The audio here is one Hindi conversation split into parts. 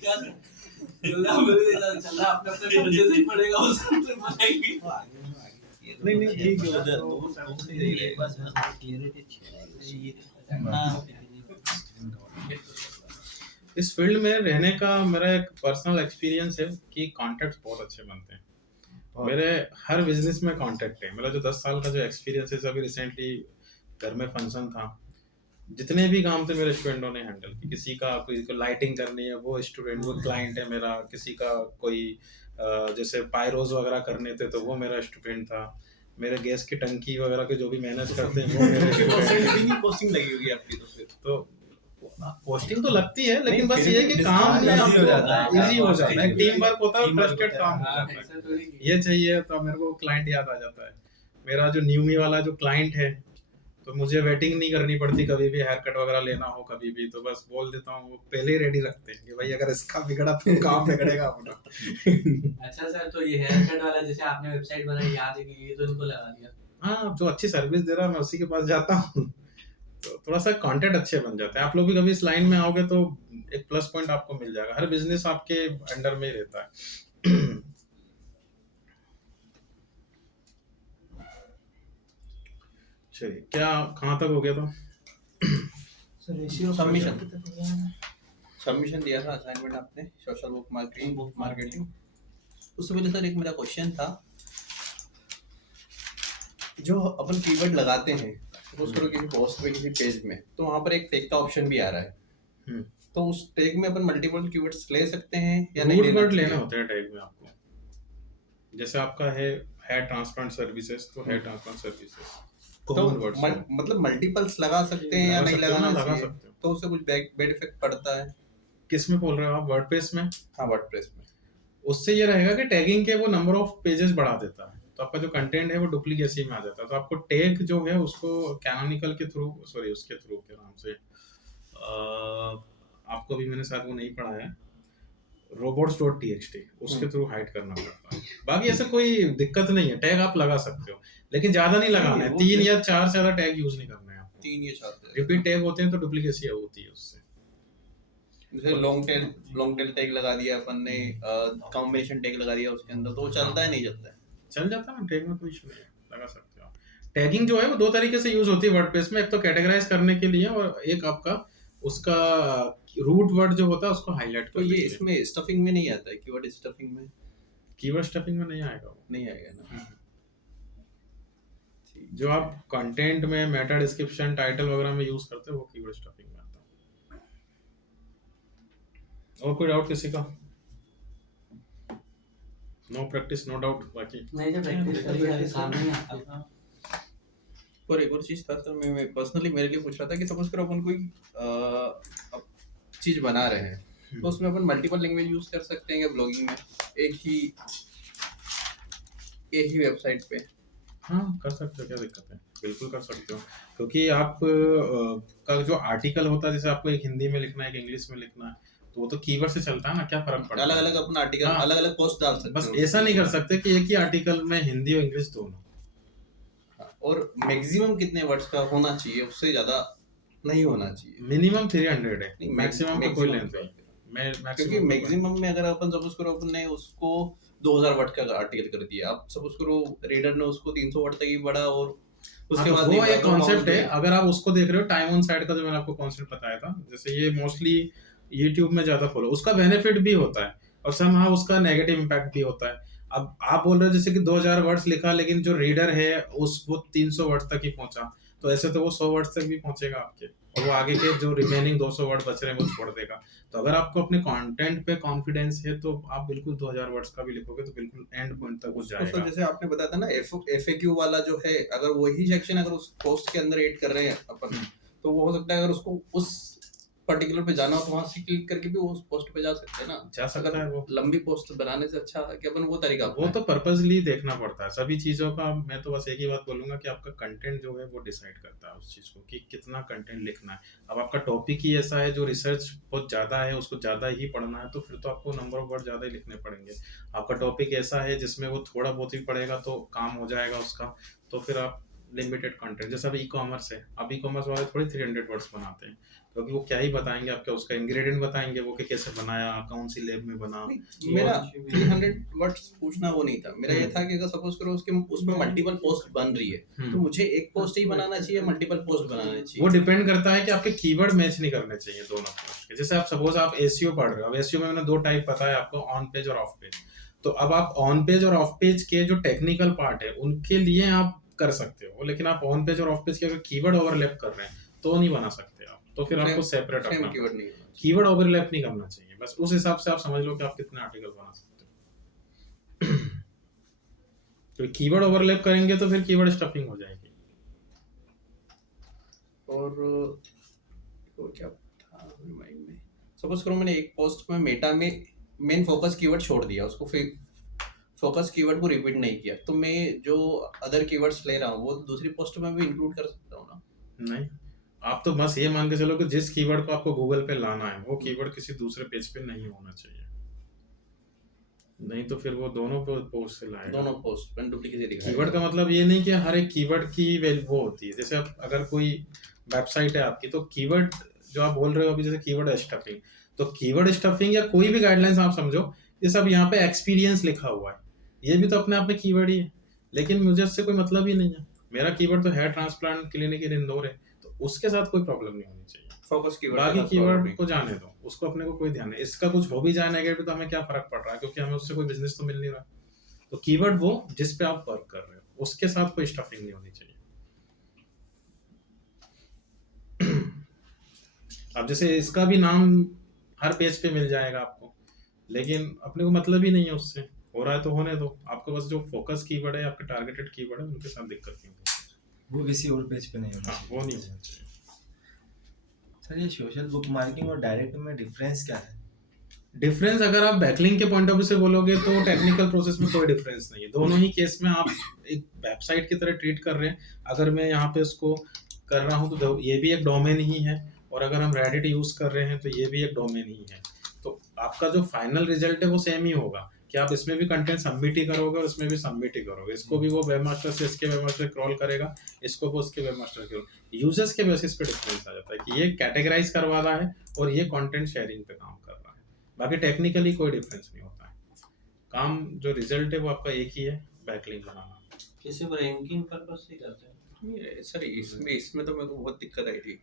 क्या चल रहा अपने अपने खर्चे से ही पड़ेगा उसको फिर बनाएंगे। नहीं नहीं ठीक है इस फील्ड में रहने का मेरा एक पर्सनल एक्सपीरियंस है कि कॉन्टैक्ट्स बहुत अच्छे बनते हैं। मेरे हर बिजनेस में कॉन्टैक्ट है। मेरा जो 10 साल का जो एक्सपीरियंस है, अभी रिसेंटली घर में फंक्शन था, जितने भी काम थे मेरे स्टूडेंटों ने हैंडल की। किसी को लाइटिंग करनी है, वो स्टूडेंट वो क्लाइंट है मेरा। किसी का कोई जैसे पायरोज वगैरह करने थे तो वो मेरा स्टूडेंट था। मेरे गैस की टंकी वगैरह के जो भी मैनेज करते हैं वो मेरे स्टूडेंट। पोस्टिंग लगी होगी आपकी तो फिर तो पोस्टिंग तो लगती है, लेकिन बस ये है कि काम में इजी हो जाता है। इजी हो जाता है, टीम वर्क होता है, ट्रस्टेड काम हो जाता है। ये चाहिए तो मेरे को क्लाइंट याद आ जाता है। मेरा जो न्यूमी वाला जो क्लाइंट है, तो मुझे वेटिंग नहीं करनी पड़ती। कभी भी हेयर कट वगैरह लेना हो कभी भी, तो बस बोल देता हूँ, वो पहले ही रेडी रखते हैं कि भाई अगर इसका बिगड़ा तो काम बिगड़ेगा अपना। अच्छा सर, तो ये हेयर कट वाला जैसे आपने वेबसाइट बनाई, याद है कि ये तो इनको लगा दिया। हाँ, जो अच्छी सर्विस दे रहा है मैं उसी के पास जाता हूँ, तो थोड़ा सा कंटेंट अच्छे बन जाते हैं। आप लोग भी कभी इस लाइन में आओगे तो एक प्लस पॉइंट आपको मिल जाएगा। हर बिजनेस आपके अंडर में ही रहता है। चलिए, क्या कहाँ तक हो गया था? सबमिशन दिया था असाइनमेंट आपने, सोशल बुक मार्केटिंग। उससे पहले सर एक मेरा क्वेश्चन था, जो अपन कीवर्ड लगाते हैं सपोज करो किसी पोस्ट में किसी पेज में, तो वहाँ पर एक टैग का ऑप्शन भी आ रहा है, तो उस टैग में अपन मल्टीपल कीवर्ड्स ले सकते हैं या नहीं? रूट वर्ड लेना होता है टैग में आपको। जैसे आपका है ट्रांसप्लांट सर्विसेज, तो है ट्रांसप्लांट सर्विसेज तो मतलब मल्टीपल्स लगा सकते हैं या नहीं लगाना लगा सकते हो। तो उससे कुछ बैड इफेक्ट पड़ता है? किस में बोल रहे हो आप? वर्डप्रेस में? हाँ, वर्डप्रेस में। उससे ये रहेगा कि टैगिंग के वो नंबर ऑफ पेजेस बढ़ा देता है, तो आपका जो कंटेंट है वो डुप्लीकेसी में आ जाता है। तो आपको टैग जो है उसको कैनोनिकल के थ्रू, सॉरी उसके थ्रू के नाम से आपको भी मैंने शायद वो नहीं पढ़ा है, robots.txt, उसके थ्रू हाइड करना पड़ता है। बाकी ऐसे कोई दिक्कत नहीं है, टैग आप लगा सकते हो, लेकिन ज्यादा नहीं लगाना है। 3 या 4 से ज्यादा टैग यूज नहीं करना है आपको। 3 या 4 रिपीट टैग होते हैं तो डुप्लीकेसी होती है उससे। जैसे लॉन्ग टेल टैग लगा दिया अपन ने, कॉम्बिनेशन टैग लगा दिया उसके अंदर, तो वो चलता है नहीं चलता है? चल जाता है ना, टैग में कोई इशू नहीं है, लगा सकते हो। टैगिंग जो है वो 2 तरीके से यूज होती है वर्डप्रेस में। एक तो कैटेगराइज करने के लिए, और एक आपका उसका रूट वर्ड जो होता है उसको हाईलाइट तो ये इसमें स्टफिंग में नहीं आता है? कीवर्ड स्टफिंग में? कीवर्ड स्टफिंग में नहीं आएगा वो। नहीं आएगा ना। जो आप कंटेंट में मेटा डिस्क्रिप्शन टाइटल वगैरह में यूज करते हो वो कीवर्ड स्टफिंग में आता है। और कोई डाउट किसी का? No practice no doubt. बाकी नहीं, जब प्रैक्टिस करेंगे काम नहीं आता। और एक और चीज था सर, मैं पर्सनली मेरे लिए पूछ रहा था कि सपोज करो अपन कोई चीज बना रहे हैं, तो उसमें अपन मल्टीपल लैंग्वेज यूज कर सकते हैं क्या ब्लॉगिंग में, एक ही वेबसाइट पे? हाँ, कर सकते हो, क्या दिक्कत है? बिल्कुल कर सकते हो, क्योंकि आप का जो आर्टिकल होता है, जैसे आपको एक हिंदी में लिखना है, एक इंग्लिश में लिखना है, तो वो तो कीवर्ड से चलता है ना, क्या फर्क पड़ता है? अलग अलग अपना आर्टिकल, हाँ, अलग अलग पोस्ट डाल सकते बस ऐसा नहीं कर सकते कि एक ही आर्टिकल में हिंदी और इंग्लिश दोनों। और मैक्सिमम कितने वर्ड्स का होना चाहिए? उससे ज्यादा नहीं होना चाहिए। मिनिमम 300 है, मैक्सिमम का कोई लेंथ नहीं। क्योंकि मैक्सिमम में अगर अपन सपोज करो अपन ने उसको 2000 वर्ड का आर्टिकल कर दिया, अब सपोज करो रीडर ने उसको 300 वर्ड तक ही पढ़ा, और उसके बाद वो एक कॉन्सेप्ट है। अगर आप उसको देख रहे हो, टाइम ऑन साइड का जो मैंने आपको कॉन्सेप्ट बताया था, जैसे ये मोस्टली YouTube में ज्यादा फॉलो, उसका बेनिफिट भी होता है और समहाउ उसका नेगेटिव इम्पैक्ट भी होता है। अब आप बोल रहे हो जैसे कि 2000 वर्ड्स लिखा, लेकिन जो रीडर है वो 300 वर्ड्स तक ही पहुंचा, तो ऐसे तो वो 100 वर्ड्स तक भी पहुंचेगा आपके, और वो आगे के जो रिमेनिंग 200 वर्ड बच रहे हैं वो छोड़ देगा। तो अगर आपको अपने कंटेंट पे कॉन्फिडेंस है तो आप बिल्कुल 2000 वर्ड्स का भी लिखोगे तो बिल्कुल एंड पॉइंट तक वो जाएगा। जैसे आपने बताया था ना, FAQ वाला जो है, अगर वही सेक्शन अगर उस पोस्ट के अंदर ऐड कर रहे हैं अपन, तो वो हो सकता है अगर उसको उस पर्टिकुलर पे जाना हो तो वहां से क्लिक करके भी उस पोस्ट पे जा सकते हैं ना। जा सकता है। वो लंबी पोस्ट बनाने से अच्छा कि अपन वो तरीका, वो तो पर्पसली देखना पड़ता है सभी चीजों का। मैं तो बस एक ही बात बोलूंगा कि आपका कंटेंट जो है वो डिसाइड करता है उस चीज को कि कितना कंटेंट लिखना है। अब आपका टॉपिक ही ऐसा है जो रिसर्च बहुत ज्यादा है, उसको ज्यादा ही पढ़ना है, तो फिर तो आपको नंबर ऑफ वर्ड ज्यादा ही लिखने पड़ेंगे। आपका टॉपिक ऐसा है जिसमें वो थोड़ा बहुत ही पढ़ेगा तो काम हो जाएगा उसका, तो फिर आप लिमिटेड कंटेंट, जैसे अब ई कॉमर्स है, अब ई कॉमर्स वाले थोड़ी 300 वर्ड्स बनाते हैं, क्योंकि वो क्या ही बताएंगे आपके, उसका इंग्रेडिएंट बताएंगे वो कि कैसे बनाया, कौन सी लैब में बना। मेरा 300 वर्ड्स पूछना वो नहीं था, मेरा ये था कि अगर सपोज करो उसके उसमें मल्टीपल पोस्ट बन रही है तो मुझे एक पोस्ट ही बनाना चाहिए, मल्टीपल पोस्ट बनाना चाहिए? वो डिपेंड करता है कि आपके कीवर्ड मैच नहीं करने चाहिए दोनों पोस्ट के। जैसे आप सपोज आप एसईओ पढ़ रहे हो, अब एसईओ में मैंने 2 टाइप बताया आपको, ऑन पेज और ऑफ पेज। तो अब आप ऑन पेज और ऑफ पेज के जो टेक्निकल पार्ट है उनके लिए आप कर सकते हो, लेकिन आप ऑन पेज और ऑफ पेज के अगर कीवर्ड ओवरलैप कर रहे हैं तो नहीं बना सकते आप, तो फिर आपको सेपरेट रखना, कीवर्ड ओवरलैप नहीं करना चाहिए। बस उस हिसाब से आप समझ लो कि आप कितने आर्टिकल बना सकते हो। तो कीवर्ड ओवरलैप करेंगे तो फिर कीवर्ड स्टफिंग हो जाएगी। और क्या था माइंड में, सपोज करो मैंने एक पोस्ट में मेटा में मेन फोकस कीवर्ड छोड़ दिया, उसको फिर फोकस कीवर्ड को रिपीट नहीं किया, तो मैं जो अदर कीवर्ड्स ले रहा हूँ वो दूसरी पोस्ट में भी इंक्लूड कर सकता हूँ ना? नहीं, आप तो बस ये मान के चलो कि जिस कीवर्ड को आपको गूगल पे लाना है वो कीवर्ड किसी दूसरे पेज पे नहीं होना चाहिए, नहीं तो फिर वो दोनों पोस्ट से लाएगा, दोनों पोस्ट में डुप्लीकेसी दिखाएगा। कीवर्ड का मतलब ये नहीं कि हर एक कीवर्ड की वो होती है। जैसे अगर कोई वेबसाइट है आपकी तो कीवर्ड जो आप बोल रहे हो अभी, जैसे कीवर्ड स्टफिंग, तो कीवर्ड स्टफिंग या कोई भी गाइडलाइंस आप समझो, जैसे अब यहाँ पे एक्सपीरियंस लिखा हुआ है, ये भी तो अपने आप में कीवर्ड ही है, लेकिन मुझे उससे कोई मतलब ही नहीं है। मेरा कीवर्ड तो hair transplant clinic in Indore है, तो उसके साथ कोई प्रॉब्लम नहीं होनी चाहिए। फोकस कीवर्ड, बाकी कीवर्ड को जाने दो, उसको अपने को कोई ध्यान नहीं, इसका कुछ हो भी जाए नेगेटिव तो हमें क्या फर्क पड़ रहा है, क्योंकि हमें उससे कोई बिजनेस तो मिल नहीं रहा। तो कीवर्ड वो जिस पे आप वर्क कर रहे हो उसके साथ कोई स्टफिंग नहीं होनी चाहिए। अब जैसे इसका भी नाम हर पेज पे मिल जाएगा आपको, लेकिन अपने को मतलब ही नहीं है उससे, हो रहा है तो होने दो, आपको बस जो फोकस कीवर्ड है, आपके टारगेटेड कीवर्ड है, उनके साथ दिक्कत नहीं होगी, वो किसी और पेज पे नहीं होना। हाँ, वो नहीं होना चाहिए। सर ये सोशल बुक मार्केटिंग और डायरेक्ट में डिफरेंस क्या है? डिफरेंस अगर आप बैकलिंक के पॉइंट ऑफ व्यू से बोलोगे तो टेक्निकल प्रोसेस में कोई डिफरेंस नहीं है। दोनों ही केस में आप एक वेबसाइट की तरह ट्रीट कर रहे हैं। अगर मैं यहाँ पे इसको कर रहा हूँ तो ये भी एक डोमेन ही है, और अगर हम रेडिट यूज कर रहे हैं तो ये भी एक डोमेन ही है। तो आपका जो फाइनल रिजल्ट है वो सेम ही होगा कि आप इसमें भी कंटेंट सबमिट ही करोगे और इसमें भी सबमिट ही करोगे। इसको भी वो वेबमास्टर से इसके वेबमास्टर क्रॉल करेगा, इसको वो उसके वेबमास्टर के यूजर्स के बेसिस पे डिफरेंस आ जाता है कि ये कैटेगराइज करवा रहा है और ये कंटेंट शेयरिंग पे काम कर रहा है। बाकी टेक्निकली कोई डिफरेंस नहीं होता है, काम जो रिजल्ट है वो आपका एक ही है, बैकलिंक बनाना। किसी को रैंकिंग पर्पस से करते हैं सर इसमें तो मेरे को बहुत दिक्कत आई थी,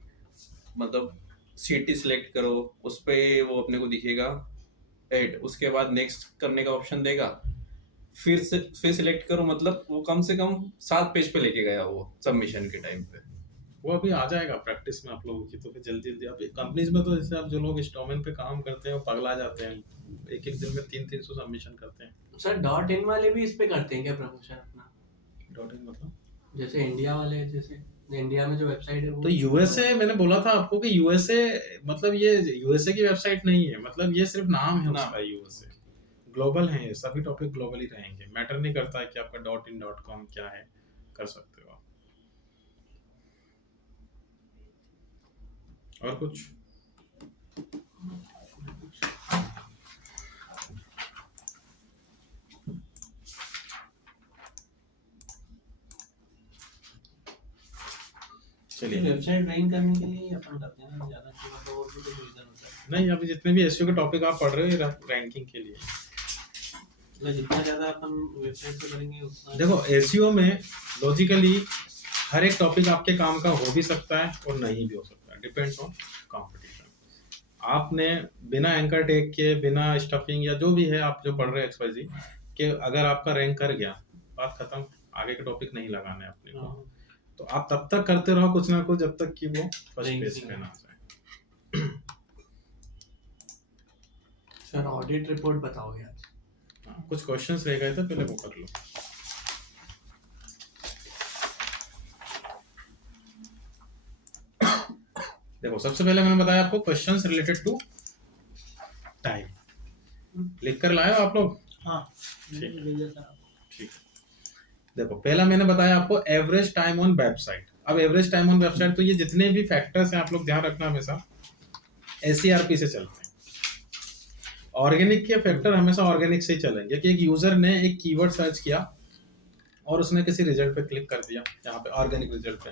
मतलब सिटी सिलेक्ट करो, उस पे वो अपने को दिखेगा ऐड, उसके बाद नेक्स्ट करने का ऑप्शन देगा, फिर सिलेक्ट करो, मतलब वो कम से कम 7 पेज पे लेके गया वो सबमिशन के टाइम पे। वो अभी आ जाएगा प्रैक्टिस में आप लोगों की, तो फिर जल्दी जल्दी आप कंपनीज में तो जैसे आप जो लोग इस डोमेन पे काम करते हैं वो पगला जाते हैं, एक एक दिन में 300-300 सबमिशन करते हैं। सर .in वाले भी इस पे करते हैं क्या प्रमोशन अपना? .in मतलब जैसे इंडिया वाले, जैसे इंडिया में जो वेबसाइट है वो तो यूएसए, मैंने बोला था आपको कि यूएसए मतलब ये यूएसए की वेबसाइट नहीं है, मतलब ये सिर्फ नाम है उसका। यूएसए ग्लोबल है, ये सभी टॉपिक ग्लोबल ही रहेंगे, मैटर नहीं करता है कि आपका .in .com क्या है, कर सकते हो आप। और कुछ चलिए, वेबसाइट रैंक करने के लिए अपन करते हैं ना ज्यादा, कि मतलब और भी कोई रीजन होता है? नहीं, अभी जितने भी एसईओ के टॉपिक आप पढ़ रहे हो रैंकिंग के लिए, मतलब जितना ज्यादा अपन वेबसाइट पे करेंगे उतना। देखो एसईओ में लॉजिकली हर एक टॉपिक आपके काम का हो भी सकता है और नहीं भी हो सकता है, डिपेंड्स ऑन कंपटीशन। आपने बिना एंकर टेक के, बिना स्टफिंग या जो भी है आप जो पढ़ रहे हैं एक्सवाईजी कि अगर आपका रैंक कर गया, बात खत्म, आगे के टॉपिक नहीं लगाने अपने को। तो आप तब तक करते रहो कुछ ना कुछ जब तक कि वो फर्स्ट पेज पे ना जाए। सर ऑडिट रिपोर्ट बताओगे आज? कुछ क्वेश्चंस रह गए थे, पहले वो कर लो। देखो सबसे पहले मैंने बताया आपको क्वेश्चंस रिलेटेड टू टाइम, लिख कर लाए हो आप लोग? हाँ ठीक। देखो पहला मैंने बताया आपको एवरेज टाइम ऑन वेबसाइट। अब एवरेज टाइम ऑन वेबसाइट, तो ये जितने भी फैक्टर्स हैं आप लोग ध्यान रखना हमेशा एसईआरपी से चलते हैं। ऑर्गेनिक के फैक्टर हमेशा ऑर्गेनिक से ही चलेंगे कि एक यूजर ने एक कीवर्ड सर्च किया और उसने किसी रिजल्ट पे क्लिक कर दिया, यहाँ पे ऑर्गेनिक रिजल्ट पे,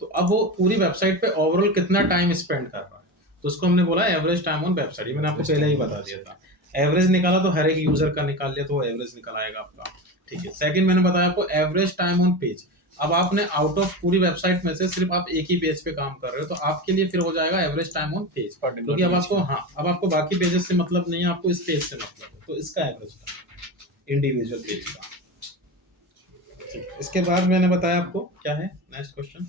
तो अब वो पूरी वेबसाइट पे ओवरऑल कितना टाइम स्पेंड कर रहा है, तो उसको हमने बोला एवरेज टाइम ऑन वेबसाइट, ये मैंने आपको पहले ही बता दिया था। एवरेज निकाला तो हर एक यूजर का निकाल लिया तो वो एवरेज निकल आएगा आपका, ठीक है। सेकंड मैंने बताया आपको एवरेज टाइम ऑन पेज। अब आपने आउट ऑफ पूरी वेबसाइट में से सिर्फ आप एक ही पेज पे काम कर रहे हो तो आपके लिए फिर हो जाएगा एवरेज टाइम ऑन पेज, क्योंकि अब आपको अब आपको बाकी पेजेस से मतलब नहीं है, आपको इस पेज से मतलब है, तो इसका एवरेज टाइम इंडिविजुअल पेज का। इसके बाद मैंने बताया आपको क्या है नेक्स्ट क्वेश्चन,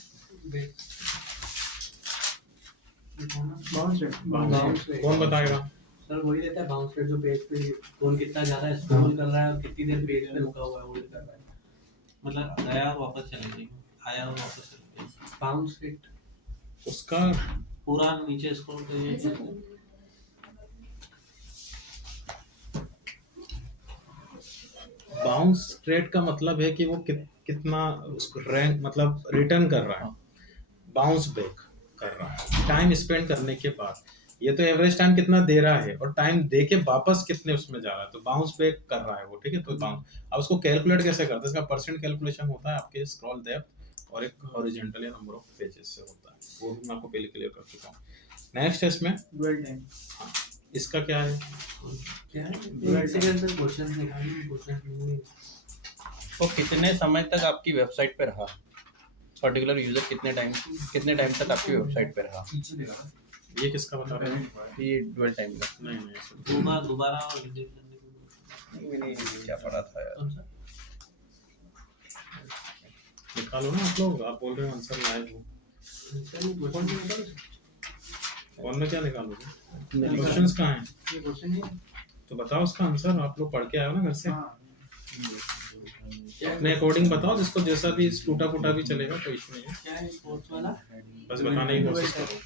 कौन बताएगा? सर वही रहता है बाउंस रेट, जो पेज पे कौन कितना ज्यादा स्क्रॉल कर रहा है और कितनी देर पेज पे रुका हुआ है होल्ड कर रहा है, मतलब गया और वापस चले गए, आया और वापस चले गए, बाउंस रेट। उसका पूरा नीचे स्क्रॉल करिए। बाउंस रेट का मतलब है कि वो कितना उसको रैंक मतलब रिटर्न कर रहा है, बाउंस बैक कर रहा है टाइम स्पेंड करने के बाद। ये तो एवरेज टाइम कितना दे रहा है और टाइम दे के वापस कितने उसमें जा रहा है, तो बाउंस बैक कर रहा है वो, ठीक है। तो बाउंस, अब उसको कैलकुलेट कैसे करते हैं, इसका परसेंट कैलकुलेशन होता है आपके स्क्रॉल डेप्थ और एक हॉरिजॉन्टल या नंबर ऑफ पेजेस से होता है, वो भी मैं आपको पहले क्लियर कर चुका हूँ। नेक्स्ट है इसमें ड्वेल टाइम, इसका क्या है? क्या है? एक सेकंड सर क्वेश्चन निकालिए, क्वेश्चन वो कितने समय तक आपकी वेबसाइट पे रहा, पर्टिकुलर यूजर कितने टाइम तक आपकी वेबसाइट पे रहा, ये किसका बता रहे हैं? ये ड्वेल टाइम का। नहीं दोबारा और देख लेने को। मैंने क्या पढ़ा था यार, कौन सा? निकालो ना आप लोग, आप बोल रहे हो आंसर लाए हो, कौन में क्या निकालोगे? क्वेश्चंस कहाँ हैं? ये क्वेश्चन है, तो बताओ उसका आंसर, आप लोग पढ़ के आए हो ना घर से, हाँ अपने अकॉर्डिंग बताओ, जिसको जैसा भी टूटा फूटा भी चलेगा, कोई इशू नहीं है, क्या है स्पोर्ट्स वाला? बस बताने की कोशिश करो।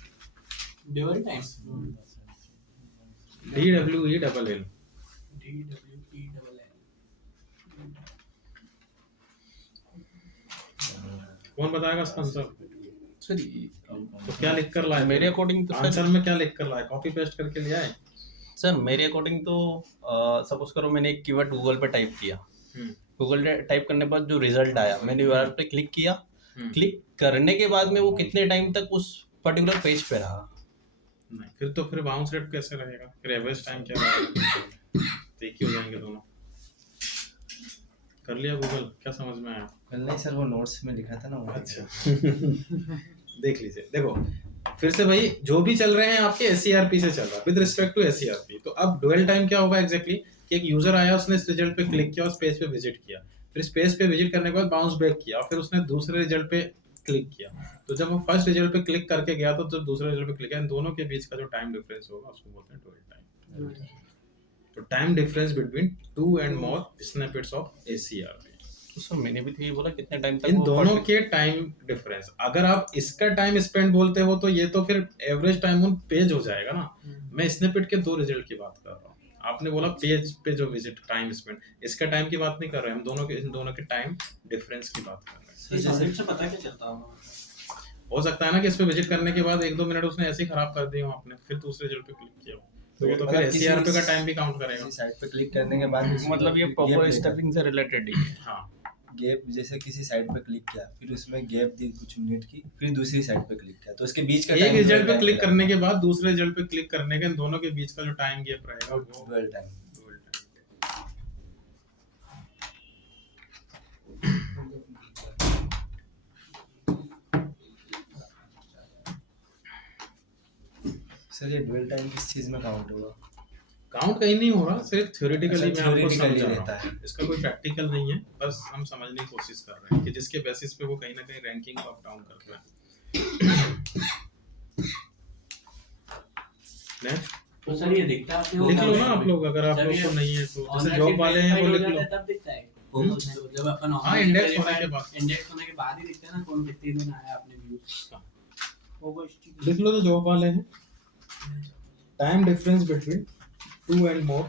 ड्यूल टाइम, DWELL, कौन बताएगा इसका आंसर? सर तो क्या लिख कर लाए? मेरे अकॉर्डिंग तो आंसर में क्या लिख कर लाए? कॉपी पेस्ट करके लिया है? सर मेरे अकॉर्डिंग तो सपोज करो मैंने एक कीवर्ड गूगल पे टाइप किया, गूगल टाइप करने के बाद जो रिजल्ट आया मैंने यूआरएल पे क्लिक किया, क्लिक करने के बाद में वो कितने टाइम तक उस पर्टिकुलर पेज पे रहा। नहीं, फिर बाउंस रेट कैसे रहेगा? फिर एवरेज टाइम क्या रहेगा? तो एक ही हो जाएंगे दोनों। कर लिया गूगल, क्या समझ में आया? कल नहीं सर, वो नोट्स में लिखा था ना वो। अच्छा देख लीजिए, देखो फिर से भाई जो भी चल रहे हैं आपके SERP से चल रहा है विद रिस्पेक्ट टू SERP। तो अब ड्वेल टाइम क्या होगा एग्जैक्टली कि एक यूजर आया, उसने इस रिजल्ट पे क्लिक किया, उस पेज पे विजिट किया, फिर इस पेज पे विजिट करने के बाद बाउंस बैक किया, फिर उसने दूसरे रिजल्ट पे क्लिक किया। तो जब वो फर्स्ट रिजल्ट पे क्लिक करके गया तो जब दूसरे रिजल्ट पे क्लिक किया, इन दोनों के बीच का जो टाइम डिफरेंस होगा उसको बोलते हैं ड्वेल टाइम। तो time difference between 2 and more snippets of SERP। तो सर मैंने भी तो ये बोला कितने टाइम तक इन वो दोनों के टाइम डिफरेंस, अगर आप इसका टाइम स्पेंड बोलते हो तो ये तो फिर एवरेज टाइम ऑन पेज हो जाएगा ना। मैं स्निपेट के 2 रिजल्ट की बात कर रहा हूँ, आपने बोला पेज पे जो विजिट टाइम स्पेंड, इसका टाइम की बात नहीं कर रहे हैं हम, इन दोनों के टाइम डिफरेंस की बात कर रहे हैं। इस ऑडिट से पता क्या चलता होगा? हो सकता है ना कि इस पे विजिट करने के बाद 1-2 मिनट उसने ऐसे ही खराब कर दिए हो आपने, फिर दूसरे रिजल्ट पे क्लिक किया हो, तो वो तो फिर SERP का टाइम भी काउंट करेगा। किसी साइट पे क्लिक करने के बाद मतलब ये प्रॉपर स्टफिंग से रिलेटेड ही है। हाँ, गैप, जैसे किसी साइट पे क्लिक किया, फिर उसमें गैप दी कुछ मिनट की, फिर दूसरी साइट पे क्लिक किया, तो उसके बीच का एक रिजल्ट पे क्लिक करने के बाद दूसरे रिजल्ट पे क्लिक करने के इन दोनों के बीच का जो टाइम गैप रहेगा वो dwell time. Dwell time. Sir ये ड्वेल टाइम किस चीज में काउंट होगा? काउंट कहीं नहीं हो रहा, सिर्फ थ्योरेटिकली मैं आपको theoretically समझा रहता रहा है। हूँ, इसका कोई प्रैक्टिकल नहीं है, बस हम समझने की कोशिश कर रहे हैं कि जिसके बेसिस पे वो कहीं ना कहीं रैंकिंग को अप डाउन करते हैं। नेक्स्ट तो सर ये दिखता है आपको, लिख लो ना आप लोग, अगर आप लोग को नहीं है तो जैसे जॉब वाले हैं वो लिख लो। तब दिखता है हम्म। जब अपन हाँ, इंडेक्स होने के बाद, इंडेक्स होने के बाद ही दिखता है ना कौन कितने दिन आया आपने व्यूज का, वो लिख लो तो जॉब वाले हैं। Time difference between 2 and more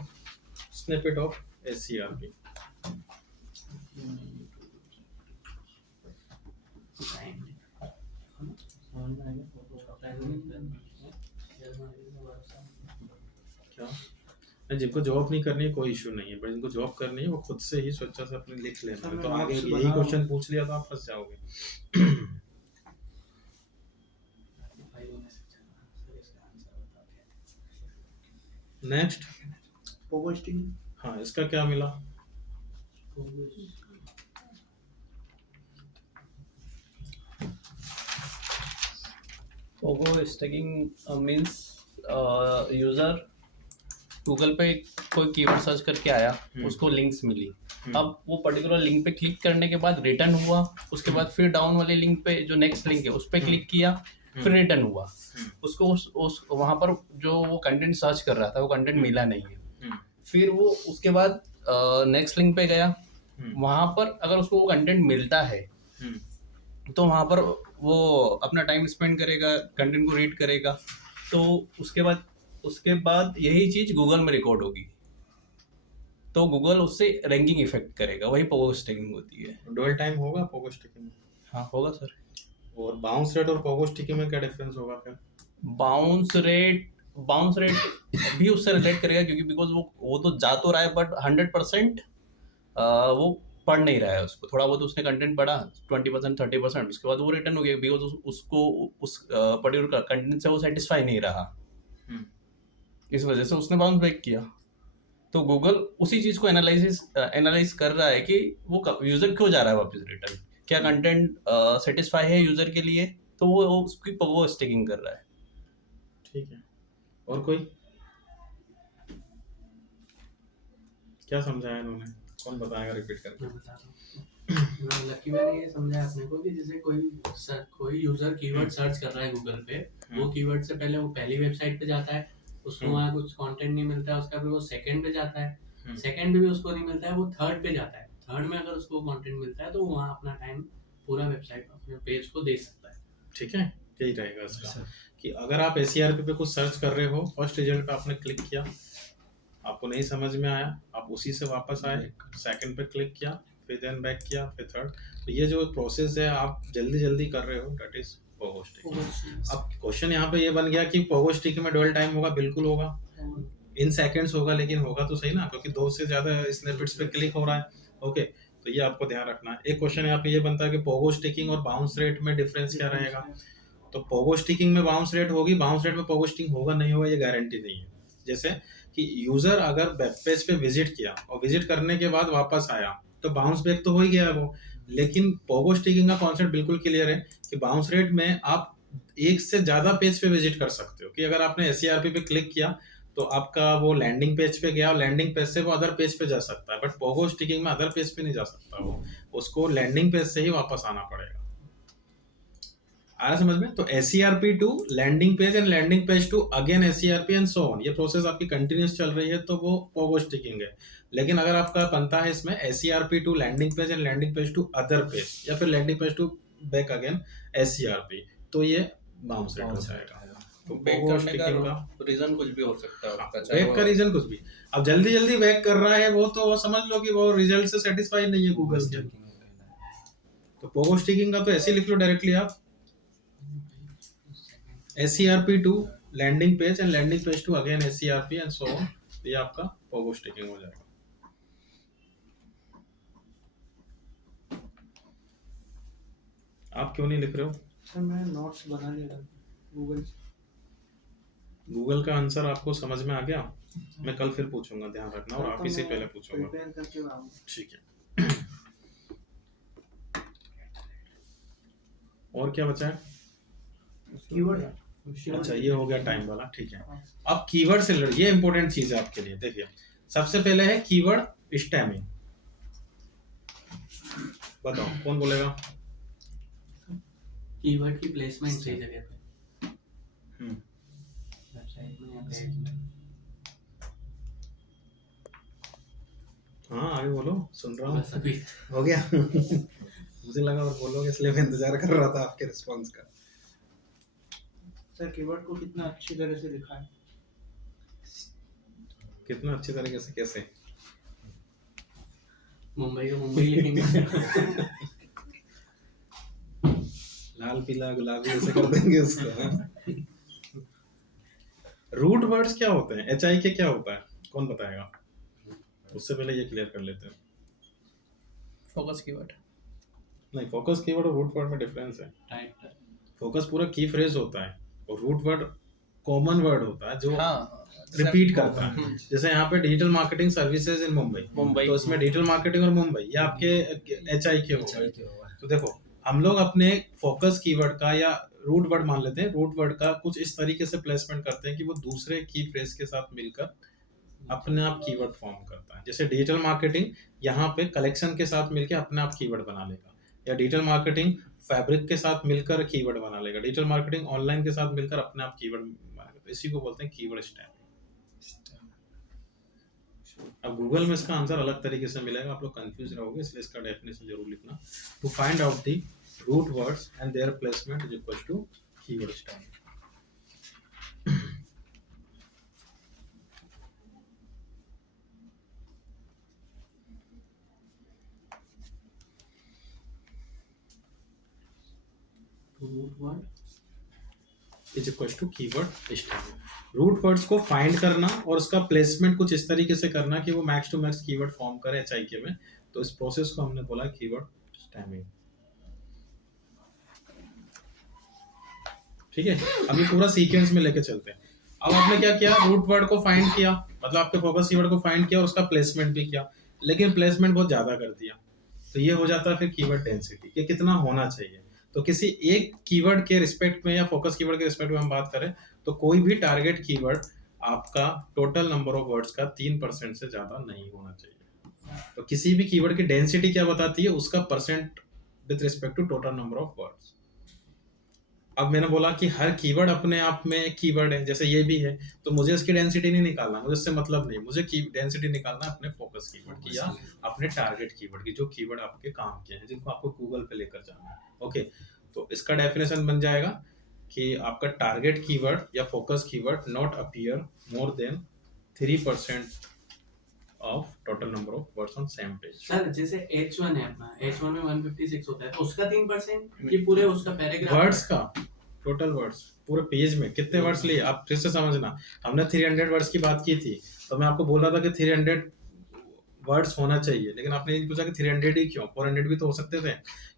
snippet of SERP। क्या जिनको जॉब नहीं करनी है कोई इशू नहीं है, पर जिनको जॉब करनी है वो खुद से ही सोचा से अपने लिख लेना है, तो आगे यही क्वेश्चन पूछ लिया तो आप फंस जाओगे। नेक्स्ट, पोगोस्टिंग। हाँ इसका क्या मिला? Pogo stacking means user Google पे कोई कीवर्ड सर्च करके आया, उसको लिंक्स मिली, अब वो पर्टिकुलर लिंक पे क्लिक करने के बाद रिटर्न हुआ, उसके बाद फिर डाउन वाले लिंक पे जो नेक्स्ट लिंक है उस पे क्लिक किया, फिर रिटर्न हुआ, उसको उस वहाँ पर जो वो कंटेंट सर्च कर रहा था वो कंटेंट मिला नहीं है, फिर वो उसके बाद नेक्स्ट लिंक पे गया, वहाँ पर अगर उसको वो कंटेंट मिलता है तो वहाँ पर वो अपना टाइम स्पेंड करेगा, कंटेंट को रीड करेगा, तो उसके बाद यही चीज़ गूगल में रिकॉर्ड होगी, तो गूगल उससे रैंकिंग इफेक्ट करेगा, वही पोगो स्टैकिंग होती है। डुअल टाइम होगा पोगो स्टिकिंग में? हाँ होगा सर। और बाउंस रेट और पोगो स्टिकिंग में क्या डिफरेंस होगा फिर? बाउंस रेट भी उससे रिलेट करेगा, क्योंकि बिकॉज वो तो जा तो रहा है बट 100% वो पढ़ नहीं रहा है, उसको थोड़ा बहुत उसने कंटेंट पढ़ा 20% 30%, उसके बाद वो रिटर्न हो गया, बिकॉज उसको उस पर्टिकुलर कंटेंट से वो सेटिस्फाई नहीं रहा, इस वजह से उसने बाउंस बैक किया। तो गूगल उसी चीज़ को एनालाइज कर रहा है कि वो यूज़र क्यों जा रहा है वापस रिटर्न, क्या कंटेंट सेटिस्फाई है यूज़र के लिए, तो वो उसकी पोगो स्टैकिंग कर रहा है। ठीक है, और कोई क्या समझाया इन्होंने? कौन बताएगा रिपीट करके? मैं बता रहा हूँ। लकी मैंने ये समझाया अपने को कि जैसे कोई यूजर कीवर्ड सर्च कर रहा है गूगल पे, वो कीवर्ड से पहले वो पहली वेबसाइट पे जाता है, उसको वहाँ कुछ कंटेंट नहीं मिलता है, उसका फिर वो सेकंड पे जाता है, सेकंड पे भी उसको नहीं मिलता है, वो थर्ड पे जाता है, थर्ड में अगर उसको कंटेंट मिलता है तो वो वहाँ अपना टाइम पूरा वेबसाइट अपने पेज को दे सकता है। ठीक है, यही रहेगा इसका कि अगर आप SERP पे कुछ सर्च कर रहे हो, फर्स्ट रिजल्ट पे आपने क्लिक किया, आपको नहीं समझ में आया, आप उसी से वापस आए, सेकंड पे क्लिक किया, फिर देन बैक किया, फिर थर्ड, तो ये जो प्रोसेस है आप जल्दी जल्दी कर रहे हो, दैट इज पोगो स्टिकिंग। अब क्वेश्चन यहाँ पे ये बन गया कि पोगो स्टिकिंग में डुअल टाइम होगा? बिल्कुल होगा, इन सेकंड्स होगा, लेकिन होगा तो सही ना, क्योंकि 2 से ज्यादा स्निपेट्स पे क्लिक हो रहा है। ओके, तो ये आपको ध्यान रखना है। एक क्वेश्चन यहाँ पे ये बनता है कि पोगो स्टिकिंग और बाउंस रेट में डिफरेंस क्या रहेगा? तो पोगो स्टिकिंग में बाउंस रेट होगी, बाउंस रेट में पोगो स्टिकिंग होगा नहीं होगा ये गारंटी नहीं है। जैसे कि यूजर अगर वेब पेज पे विजिट किया और विजिट करने के बाद वापस आया तो बाउंस बैक तो हो ही गया वो, लेकिन पोगो स्टिकिंग का कॉन्सेप्ट बिल्कुल क्लियर है कि बाउंस रेट में आप एक से ज्यादा पेज पे विजिट कर सकते हो, कि अगर आपने SERP पे क्लिक किया तो आपका वो लैंडिंग पेज पे गया और लैंडिंग पेज से वो अदर पेज पे जा सकता है, बट पोगो स्टिकिंग में अदर पेज पे नहीं जा सकता, वो उसको लैंडिंग पेज से ही वापस आना पड़ेगा। आ रहा समझ में? तो SERP to landing page and landing page to again SERP and so on, ये प्रोसेस आपकी कंटिन्यूस चल रही है, तो वो पोगो स्टिकिंग है। लेकिन अगर आपका बनता है इसमें SERP to landing page and landing page to other page, या फिर landing page to back again SERP, तो ये बाउंस रेट हो जाएगा। तो बैक पोगो करने स्टिकिंग का का रीजन कुछ भी हो सकता है उसका, चाहे बैक का रीजन कुछ भी, अब जल्दी जल्दी बैक कर रहा है वो, तो वो समझ लो कि वो रिजल्ट से सेटिस्फाई नहीं है गूगल के। तो पोगो स्टिकिंग का तो ऐसे लिख लो डायरेक्टली आप, SERP to landing page and landing page to again SERP and so on, ये आपका पोगो स्टिकिंग हो जाएगा। आप क्यों नहीं लिख रहे हो? सर मैं नोट्स बना ले रहा हूँ गूगल से। गूगल का आंसर आपको समझ में आ गया? मैं कल फिर पूछूंगा, ध्यान रखना, और आप ही से पहले पूछूंगा। प्रिपेयर करके आऊँ। ठीक है। और क्या बचा है? कीवर्ड। अच्छा, ये हो गया टाइम वाला, ठीक है। अब कीवर्ड से ये इंपॉर्टेंट चीज है आपके लिए। देखिए, सबसे पहले है कीवर्ड स्टैमिंग। बताओ कौन बोलेगा? कीवर्ड की प्लेसमेंट सही जगह पे वेबसाइट में या पेज में। हाँ आगे बोलो, सुन रहा हूँ। बस अभी हो गया। मुझे लगा और बोलोगे, इसलिए मैं इंतजार कर रहा था आपके रिस्पांस का। सर कीवर्ड को कितना अच्छी तरह से लिखा है। कितना अच्छी तरीके से? कैसे? मुंबई का मुंबई लिखेंगे। लाल पीला गुलाबी ऐसे कर देंगे उसको। रूट वर्ड्स क्या होते हैं? HI के क्या होता है? कौन बताएगा? उससे पहले ये क्लियर कर लेते हैं। फोकस कीवर्ड नहीं, फोकस कीवर्ड और रूट वर्ड में डिफरेंस है। टाइटल फोकस पूरा की फ्रेज होता है और रूट वर्ड कॉमन वर्ड होता है जो हाँ रिपीट करता है। जैसे यहाँ पे digital marketing services in Mumbai, तो इसमें डिजिटल मार्केटिंग और मुंबई ये आपके HI के हो गए। तो देखो हम लोग अपने फोकस कीवर्ड का या रूट वर्ड मान लेते हैं, रूट वर्ड का कुछ इस तरीके से प्लेसमेंट करते हैं कि वो दूसरे की फ्रेज के साथ मिलकर अपने आप कीवर्ड फॉर्म करता है। जैसे डिजिटल मार्केटिंग यहाँ पे कलेक्शन के साथ मिलकर अपने आप कीवर्ड बना लेगा, या डिजिटल मार्केटिंग फैब्रिक के साथ मिलकर कीवर्ड बना लेगा, डिजिटल मार्केटिंग ऑनलाइन के साथ मिलकर अपने आप कीवर्ड बनाएगा। तो इसी को बोलते हैं कीवर्ड स्टैम्प। अब गूगल में इसका आंसर अलग तरीके से मिलेगा, आप लोग कंफ्यूज रहोगे, इसलिए इसका डेफिनेशन जरूर लिखना। To find out the root words and their placement is equal to keyword stamp. Root word is equal to keyword stamp. Root words को फाइंड करना और उसका प्लेसमेंट कुछ इस तरीके से करना कि वो max to max keyword form करे HIK में, तो इस प्रोसेस को हमने बोला कीवर्ड स्टैम्पिंग। ठीक है, अभी पूरा सीक्वेंस में लेके चलते हैं। अब आपने क्या किया, रूट वर्ड को फाइंड किया, मतलब आपके फोकस कीवर्ड को फाइंड किया और उसका प्लेसमेंट भी किया, लेकिन प्लेसमेंट बहुत ज्यादा कर दिया, तो ये हो जाता है फिर कीवर्ड डेंसिटी कि कितना होना चाहिए। तो किसी एक कीवर्ड के रिस्पेक्ट में या फोकस कीवर्ड के रिस्पेक्ट में हम बात करें तो कोई भी टारगेट कीवर्ड आपका टोटल नंबर ऑफ वर्ड्स का 3% से ज्यादा नहीं होना चाहिए। तो किसी भी कीवर्ड की डेंसिटी क्या बताती है, उसका percent with respect to total number of words. अब मैंने बोला कि हर कीवर्ड अपने आप में एक कीवर्ड है, जैसे ये भी है, तो मुझे इसकी डेंसिटी नहीं निकालना, मुझे इससे मतलब नहीं, मुझे डेंसिटी निकालना है अपने फोकस कीवर्ड की या अपने टारगेट कीवर्ड की, जो कीवर्ड आपके काम के हैं, जिनको आपको गूगल पे लेकर जाना है। ओके, तो इसका डेफिनेशन बन जाएगा कि आपका टारगेट कीवर्ड या focus keyword not appear more than 3% of total number of words on same page. Sir जैसे H1 है अपना, H1 में 156 होता है, तो उसका 3% कि पूरे उसका पैराग्राफ वर्ड्स का टोटल वर्ड्स पूरे पेज में कितने वर्ड्स लिए, आप फिर से समझना। हमने 300 वर्ड्स की बात की थी, तो मैं आपको बोल रहा था कि 300 वर्ड्स होना चाहिए, लेकिन आपने ये पूछा कि 300 ही क्यों, 400 भी तो हो सकते थे,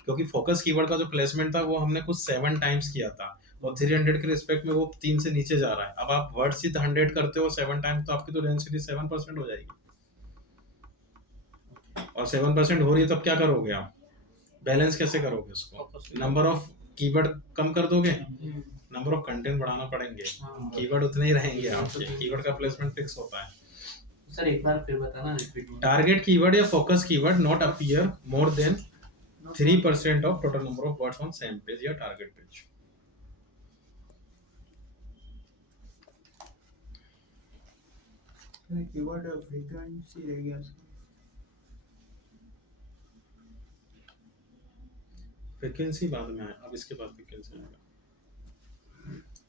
क्योंकि फोकस कीवर्ड का जो प्लेसमेंट था वो हमने कुछ 7 टाइम्स किया था, और 300 के रिस्पेक्ट में वो 3 से नीचे जा रहा है। अब आप वर्ड्स ही 100 करते हो 7 टाइम्स, तो आपकी तो डेंसिटी 7% हो जाएगी, और 7% हो रही है, तब क्या करोगे आप, बैलेंस कैसे करोगे उसको, नंबर ऑफ कीवर्ड कम कर दोगे, नंबर ऑफ कंटेंट बढ़ाना पड़ेंगे, कीवर्ड उतने ही रहेंगे आपके, कीवर्ड का प्लेसमेंट फिक्स होता है। सर एक बार फिर बताना, रिपीट। टारगेट कीवर्ड या focus keyword not appear more than 3% of total number of words on same page या टारगेट पेज। कीवर्ड फ्रीक्वेंसी रह गया उसका। फ्रीक्वेंसी बाद में आया, अब इसके बाद फ्रीक्वेंसी आएगा।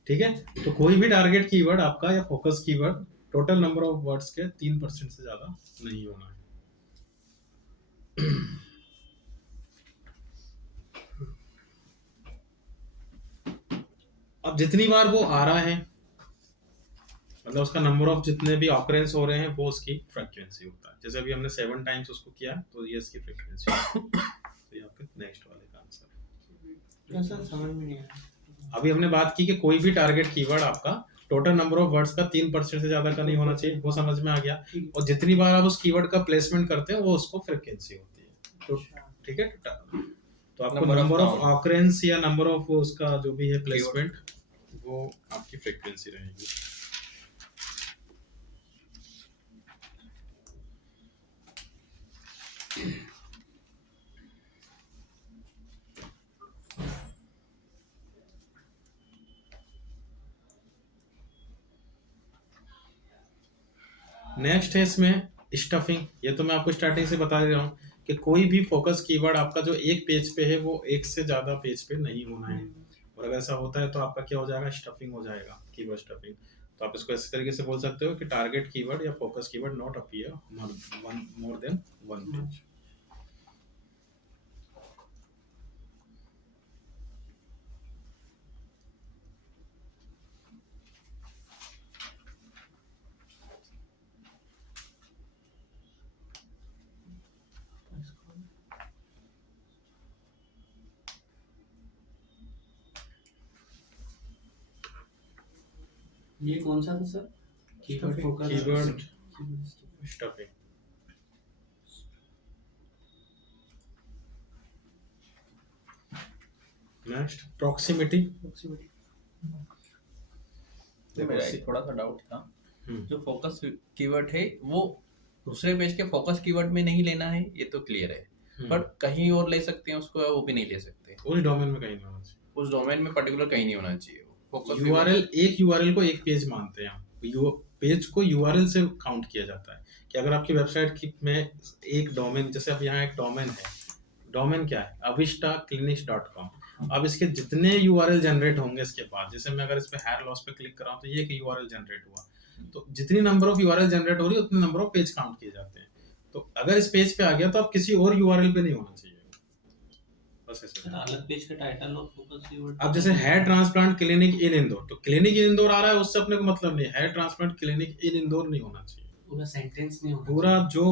ठीक है, तो कोई भी टारगेट कीवर्ड आपका या focus keyword total number of words के 3% से ज्यादा नहीं होना है। अब जितनी बार वो आ रहा है, मतलब उसका नंबर ऑफ जितने भी ऑकरेंस हो रहे हैं, वो उसकी फ्रीक्वेंसी होता है। जैसे अभी हमने 7 टाइम्स उसको किया, तो ये इसकी फ्रीक्वेंसी है। तो ये आपके नेक्स्ट वाले का आंसर है। सर समझ में नहीं आया। अभी हमने बात की कि कोई भी टारगेट कीवर्ड आपका टोटल नंबर ऑफ वर्ड्स का 3% से ज्यादा का नहीं होना चाहिए, वो समझ में आ गया। और जितनी बार आप उस कीवर्ड का प्लेसमेंट करते हैं, वो उसको फ्रीक्वेंसी होती है। तो ठीक है, तो आपको नंबर ऑफ ऑकरेंस या नंबर ऑफ उसका जो भी है प्लेसमेंट, वो आपकी फ्रीक्वेंसी रहेगी। नेक्स्ट है इसमें स्टफिंग। ये तो मैं आपको स्टार्टिंग से बता रहा हूँ कि कोई भी फोकस कीवर्ड आपका जो एक पेज पे है, वो एक से ज्यादा पेज पे नहीं होना है, और अगर ऐसा होता है तो आपका क्या हो जाएगा, स्टफिंग हो जाएगा, कीवर्ड स्टफिंग। तो आप इसको इस तरीके से बोल सकते हो कि टारगेट कीवर्ड या focus keyword not appear more than 1 page. ये कौन सा था sir? Keyword focus keyword stuffing. Next proximity. मेरा एक थोड़ा सा डाउट था, हम्म। जो फोकस कीवर्ड है वो दूसरे पेज के फोकस कीवर्ड में नहीं लेना है, ये तो क्लियर है, बट कहीं और ले सकते हैं उसको, या वो भी नहीं ले सकते? उस डोमेन में कहीं नहीं होना चाहिए। उस डोमेन में पर्टिकुलर कहीं नहीं होना चाहिए फोकस यूआरएल, एक यूआरएल को एक पेज मानते हैं। पेज को यूआरएल से काउंट किया जाता है कि अगर आपकी वेबसाइट में एक डोमेन, जैसे अब यहाँ एक डोमेन है, डोमेन क्या है, avistaclinics.com। अब इसके जितने यूआरएल जनरेट होंगे इसके बाद, जैसे मैं अगर इस पे हेयर लॉस पे क्लिक कराऊं तो ये एक यूआरएल जनरेट हुआ, तो जितनी नंबर ऑफ यूआरएल जनरेट हो रही है उतने नंबर ऑफ पेज काउंट किए जाते हैं। तो अगर इस पेज पे आ गया तो अब किसी और यूआरएल पे नहीं होना चाहिए, बस ऐसे। अलग पेज का टाइटल और फोकस कीवर्ड। अब जैसे hair transplant clinic in Indore, तो क्लिनिक इन इंदौर आ रहा है उससे अपने को मतलब नहीं, hair transplant clinic in Indore नहीं होना चाहिए। पूरा सेंटेंस नहीं होना पूरा जो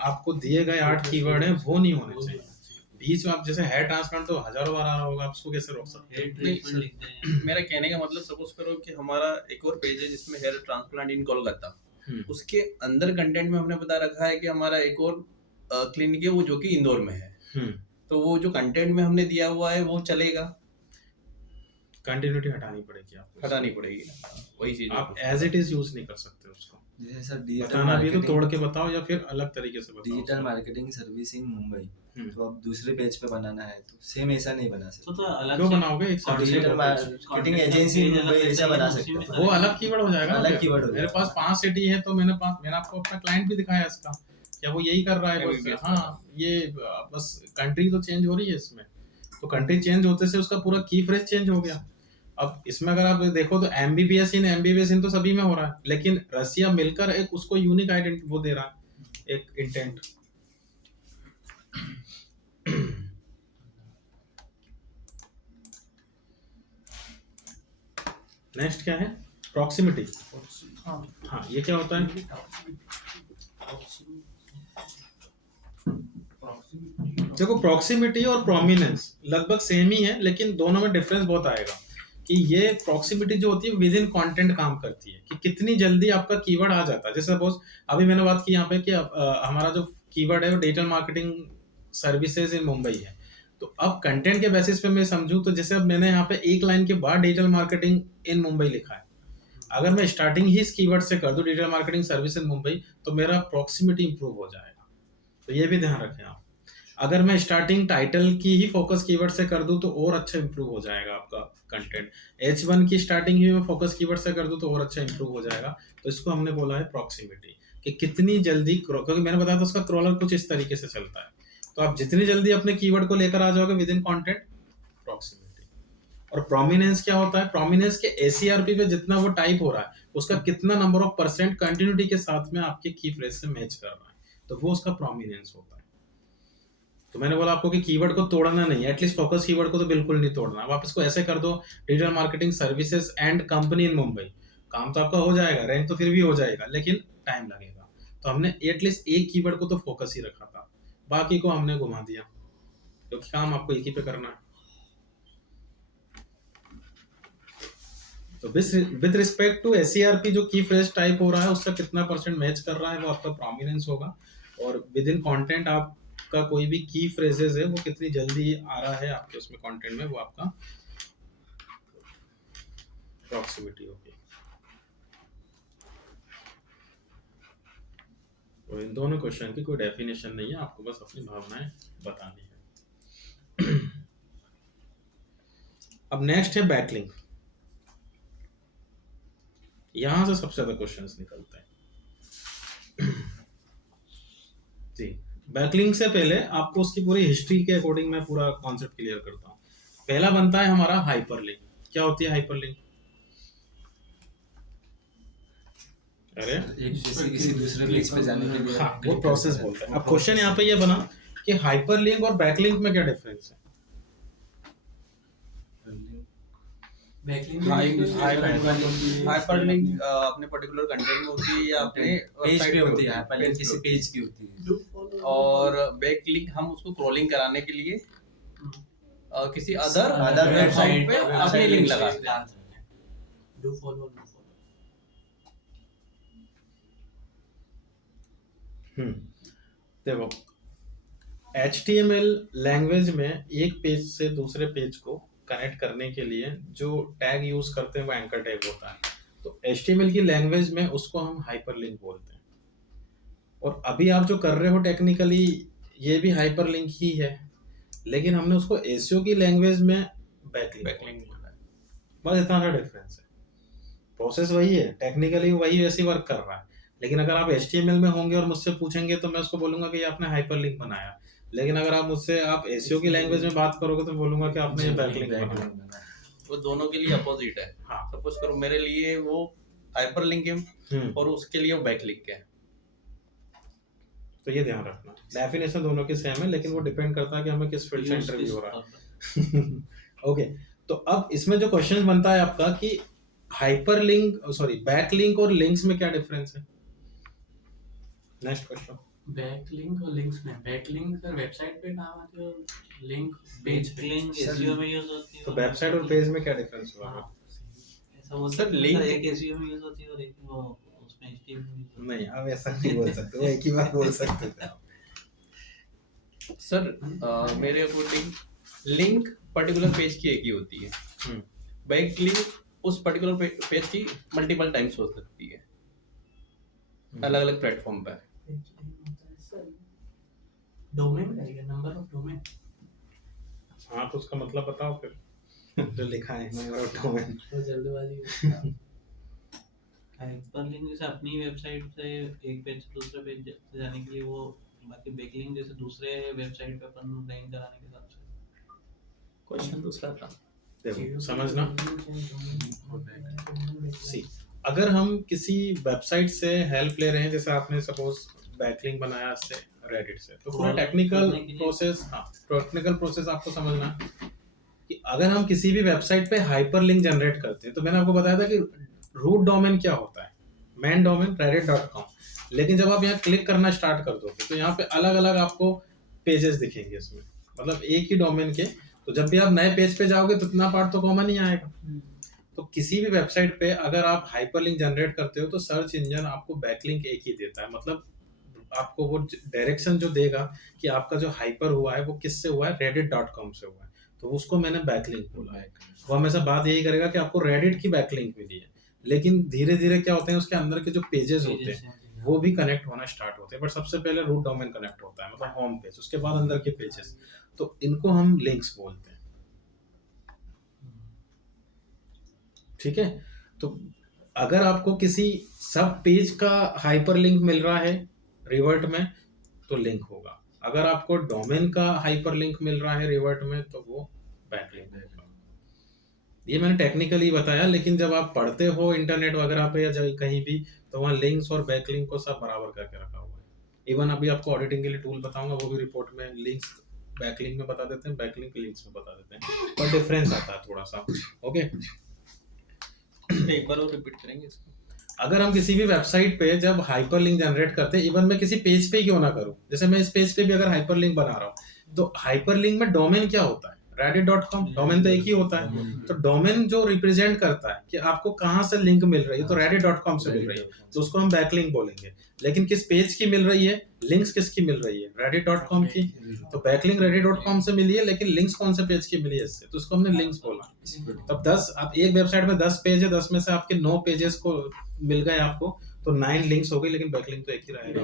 आपको दिए गए 8 कीवर्ड है वो नहीं होने चाहिए। बीच में आप जैसे हेयर ट्रांसप्लांट तो हजारों बार आ रहा होगा, आप उसको कैसे रोक सकते हेयर हैं? ट्रीटमेंट लिखते हैं। मेरा कहने का मतलब, सपोज करो कि हमारा एक और पेज है जिसमें हेयर ट्रांसप्लांट इन कोलकाता, उसके अंदर कंटेंट में हमने बता रखा है कि हमारा एक और क्लिनिक है वो जो कि इंदौर में है, तो वो जो कंटेंट में हमने दिया हुआ है वो चलेगा? कंटिन्यूटी हटानी पड़ेगी आपको, हटानी पड़ेगी ना, वही चीज आप एज इट इज यूज नहीं कर सकते उसको। जैसे सर डिजिटल बताना भी है तो मार्केटिंग, तोड़ के बताओ या फिर अलग तरीके से बताओ। Digital marketing service in Mumbai, hmm. तो अब दूसरे पेज पे बनाना है तो सेम ऐसा नहीं बना सकते। तो अलग क्यों से बनाओगे? एक साथ डिजिटल मार्केटिंग एजेंसी इन मुंबई ऐसा बना सकते हैं। वो अलग कीवर्ड हो जाएगा ना अलग फिर। कीवर्ड हो मेरे जाएगा। पास 5 सिटी है तो मैंने आपको अपना क्लाइंट भी दिखाया इसका, क्या वो यही कर रहा है बस? MBBS हाँ, ये बस कंट्री तो चेंज हो रही है इसमें, तो कंट्री चेंज होते से उसका पूरा की फ्रेज चेंज हो गया। अब इसमें अगर आप देखो तो एमबीबीएस इन तो सभी में हो रहा है, लेकिन रसिया मिलकर एक उसको यूनिक आइडेंटिटी वो दे रहा है, एक इंटेंट। नेक्स्ट क्या है? प्रॉक्सिमिटी। हाँ, ये क्या होता है? देखो, प्रॉक्सिमिटी और प्रोमिनेंस लगभग सेम ही है, लेकिन दोनों में डिफरेंस बहुत आएगा। कि ये प्रॉक्सिमिटी जो होती है विद इन कंटेंट काम करती है, कि कितनी जल्दी आपका कीवर्ड आ जाता है। जैसे सपोज अभी मैंने बात की यहाँ पे कि हमारा जो कीवर्ड है वो digital marketing services in Mumbai है, तो अब कंटेंट के बेसिस पे मैं समझूं तो जैसे अब मैंने यहाँ पे एक लाइन के बाद डिजिटल मार्केटिंग इन मुंबई लिखा है, अगर मैं स्टार्टिंग ही इस कीवर्ड से कर दूं digital marketing service in Mumbai, तो मेरा प्रॉक्सिमिटी इंप्रूव हो जाएगा। तो ये भी ध्यान रखें आप। अगर मैं स्टार्टिंग टाइटल की ही फोकस कीवर्ड से कर दूं तो और अच्छा इंप्रूव हो जाएगा आपका कंटेंट। H1 की स्टार्टिंग ही मैं फोकस कीवर्ड से कर दूं तो और अच्छा इंप्रूव हो जाएगा। तो इसको हमने बोला है प्रॉक्सिमिटी, कि कितनी जल्दी, क्योंकि मैंने बताया था उसका क्रॉलर कुछ इस तरीके से चलता है, तो आप जितनी जल्दी अपने कीवर्ड को लेकर आ जाओगे विद इन कंटेंट, प्रॉक्सिमिटी। और प्रोमिनेंस क्या होता है? प्रोमिनेंस के ACRP पे जितना वो टाइप हो रहा है उसका कितना नंबर ऑफ % कंटिन्यूटी के साथ में आपके की फ्रेज से मैच कर रहा है, तो वो उसका प्रोमिनेंस होता है। तो मैंने बोला आपको कि कीवर्ड को तोड़ना नहीं है, एटलीस्ट फोकस कीवर्ड को तो बिल्कुल नहीं तोड़ना। अब आप इसको ऐसे कर दो, digital marketing services and company इन मुंबई, काम तो आपका हो जाएगा, रैंक तो फिर भी हो जाएगा, लेकिन टाइम लगेगा। तो हमने एटलीस्ट एक कीवर्ड को तो फोकस ही रखा था, बाकी को हमने घुमा दिया, क्योंकि काम आपको एक ही पे करना है। तो विद रिस्पेक्ट टू SCRP जो की फ्रेज टाइप हो रहा है उससे कितना % मैच कर रहा है वो आपका प्रोमिनेंस होगा, और विद इन कंटेंट आपका कोई भी की फ्रेजेस है वो कितनी जल्दी आ रहा है आपके उसमें कंटेंट में, वो आपका प्रॉक्सिमिटी होगी। और इन दोनों क्वेश्चन की कोई डेफिनेशन नहीं है, आपको बस अपनी भावनाएं बतानी है। अब नेक्स्ट है बैकलिंक। यहां से सबसे ज्यादा क्वेश्चंस निकलते हैं। जी, बैकलिंक से पहले आपको उसकी पूरी हिस्ट्री के अकॉर्डिंग मैं पूरा कॉन्सेप्ट क्लियर करता हूँ। पहला बनता है हमारा हाइपरलिंक। क्या होती है हाइपरलिंक? अरे एक जैसे किसी दूसरे पेज पे जाने के लिए, हाँ, वो प्रोसेस बोलते हैं। अब क्वेश्चन यहाँ पे ये बना कि हाइपरलिंक और बैकलिंक में क्या डिफरेंस है? हाइपरलिंक अपने पर्टिकुलर कंटेंट में होती है या अपने पेज website पे होती है, है, हाइपरलिंक page पे किसी होती है। पेज की होती है। और बैकलिंक हम उसको क्रॉलिंग कराने के लिए किसी अदर Other वेबसाइट पे website अपनी लिंक link लगाते हैं। Do follow no follow. देखो HTML लैंग्वेज में एक पेज से दूसरे पेज को कनेक्ट करने के लिए जो टैग यूज करते हैं वो एंकर टैग होता है। तो HTML की लैंग्वेज में उसको हम हाइपरलिंक बोलते हैं। और अभी आप जो कर रहे हो टेक्निकली ये भी हाइपरलिंक ही है, लेकिन हमने उसको एसईओ की लैंग्वेज में बैकलिंक बोला है। बस इतना सा डिफरेंस है। प्रोसेस वही है, टेक्निकली वही वैसी वर्क कर रहा है, लेकिन अगर आप HTML में होंगे और मुझसे पूछेंगे तो मैं उसको बोलूंगा कि आपने हाइपरलिंक बनाया। लेकिन अगर आप मुझसे आप एसईओ की लैंग्वेज में बात करोगे तो बोलूंगा कि आपने ये बैकलिंक बनाया। वो दोनों के लिए अपोजिट है। हाँ। सपोज करो मेरे लिए वो हाइपरलिंक है और उसके लिए वो बैकलिंक है। तो ये ध्यान रखना, डेफिनेशन दोनों की सेम है, लेकिन वो डिपेंड करता है कि हमें किस फील्ड से इंटरव्यू हो रहा है। ओके, तो अब इसमें जो क्वेश्चन बनता है आपका कि बैकलिंक और लिंक्स में क्या डिफरेंस है। Next question. बैकलिंक और लिंक्स में, बैकलिंक सर वेबसाइट पे काम आती है और लिंक पेज पे। लिंक एसईओ में यूज होती है। तो वेबसाइट और पेज में क्या डिफरेंस हुआ? ऐसा बोल सर, सकते हैं, link- एक एसईओ में यूज होती है और एक वो उसमें HTML में यूज होती है। नहीं, आप ऐसा नहीं बोल सकते, वो एक ही बात बोल सकते थे आप। सर मेरे अकॉर्डिंग लिंक पर्टिकुलर पेज की एक ही होती है। बैक लिंक उस पर्टिकुलर पेज की मल्टीपल टाइम्स हो सकती है अलग अलग प्लेटफॉर्म पे। डोमेन रहेगा, नंबर ऑफ डोमेन। हाँ, तो उसका मतलब बताओ फिर जो लिखा है नंबर ऑफ डोमेन। तो जल्दबाजी हाइपरलिंक जैसे अपनी वेबसाइट से एक पेज से दूसरे पेज जाने के लिए वो, बाकी बैकलिंक जैसे दूसरे वेबसाइट पे अपन रैंक कराने के हिसाब से। क्वेश्चन दूसरा था। देखो समझना, सी अगर हम किसी वेबसाइट से हेल्प ले रहे हैं, जैसे आपने सपोज बैकलिंक बनाया से रेडिट से, तो पूरा टेक्निकल प्रोसेस, हाँ टेक्निकल प्रोसेस आपको समझना है कि अगर हम किसी भी वेबसाइट पे हाइपरलिंक जनरेट करते हैं, तो मैंने आपको बताया था कि रूट डोमेन क्या होता है, मेन डोमेन reddit.com। लेकिन जब आप यहाँ क्लिक करना स्टार्ट कर दोगे तो यहाँ पे अलग अलग आपको पेजेस दिखेंगे इसमें, मतलब एक ही डोमेन के। तो जब भी आप नए पेज पे जाओगे तो इतना पार्ट तो कॉमन ही आएगा। तो किसी भी वेबसाइट पे अगर आप हाइपरलिंक जनरेट करते हो तो सर्च इंजन आपको बैकलिंक एक ही देता है, मतलब आपको वो डायरेक्शन जो देगा कि आपका जो हाइपर हुआ है वो किससे हुआ है, reddit.com से हुआ है, तो उसको मैंने बैकलिंक बोला है। वो हमेशा बात यही करेगा कि आपको रेडिट की बैकलिंक मिली है, लेकिन धीरे धीरे क्या होते हैं उसके अंदर के जो पेजेस होते हैं वो भी कनेक्ट होना स्टार्ट होते हैं, बट सबसे पहले रूट डोमेन कनेक्ट होता है, मतलब होम पेज, उसके बाद अंदर के पेजेस, तो इनको हम लिंक्स बोलते हैं। ठीक है, तो अगर आपको किसी सब पेज का हाइपरलिंक मिल रहा है रिवर्ट में तो लिंक होगा, अगर आपको डोमेन का हाइपरलिंक मिल रहा है रिवर्ट में तो वो बैकलिंक होगा। ये मैंने टेक्निकली बताया, लेकिन जब आप पढ़ते हो इंटरनेट वगैरह पे या कहीं भी, तो वहाँ लिंक्स और बैकलिंक को सब बराबर करके रखा हुआ है। इवन अभी आपको ऑडिटिंग के लिए टूल बताऊंगा, वो भी रिपोर्ट में लिंक्स बैकलिंक में बता देते हैं, बैकलिंक लिंक्स में बता देते हैं, पर डिफरेंस आता है थोड़ा सा। ओके, एक बार और रिपीट करेंगे इसको। अगर हम किसी भी वेबसाइट पे जब हाइपरलिंक जनरेट करते हैं, इवन मैं किसी पेज पे क्यों ना करूं, जैसे मैं इस पेज पे भी अगर हाइपरलिंक बना रहा हूं, तो हाइपरलिंक में डोमेन क्या होता है, reddit.com, डोमेन तो एक ही होता है। तो डोमेन जो रिप्रेजेंट करता है कि आपको कहां से लिंक मिल रही है, तो reddit.com से मिल रही है, तो उसको हम बैकलिंक बोलेंगे। लेकिन किस पेज की मिल रही है, लिंक्स किसकी मिल रही है, reddit.com की, तो बैकलिंक reddit.com से मिली है, लेकिन लिंक्स कौन से पेज की मिली है इससे, तो उसको हमने लिंक्स बोला। तब 10, आप एक वेबसाइट में 10 पेज है, 10 में से आपके 9 पेजेस को मिल गए आपको, तो 9 लिंक्स हो गई, लेकिन बैकलिंक तो एक ही रहेगा।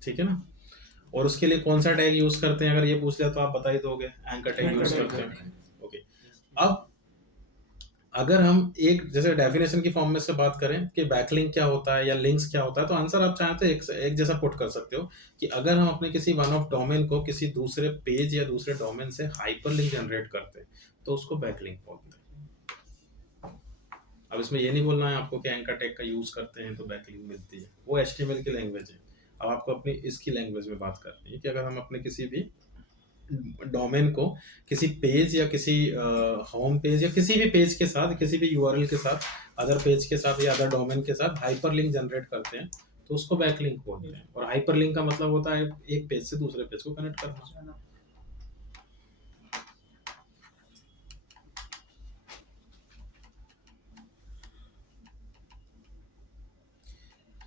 ठीक है ना। और उसके लिए कौन सा टैग यूज करते हैं, अगर ये पूछ लिया तो आप बता ही दोगे, एंकर टैग यूज करते हैं। ओके, अब अगर हम एक जैसे डेफिनेशन की फॉर्म में से बात करें कि बैकलिंक क्या होता है या लिंक्स क्या होता है, तो आंसर आप चाहें तो एक जैसा पुट कर सकते हो कि अगर हम अपने किसी वन ऑफ डोमेन को किसी दूसरे पेज या दूसरे डोमेन से हाइपरलिंक जनरेट करते हैं तो उसको बैकलिंक बोलते हैं। अब इसमें ये नहीं बोलना है आपको कि एंकर टैग का यूज करते हैं तो बैकलिंक मिलती है, वो HTML की लैंग्वेज है। अब आपको अपनी इसकी लैंग्वेज में बात करनी है कि अगर हम अपने किसी भी डोमेन को किसी पेज या किसी होम पेज या किसी भी पेज के साथ, किसी भी URL के साथ, अदर पेज के साथ या अदर डोमेन के साथ हाइपरलिंक जनरेट करते हैं तो उसको बैकलिंक बोलते हैं। और हाइपरलिंक का मतलब होता है एक पेज से दूसरे पेज को कनेक्ट करना।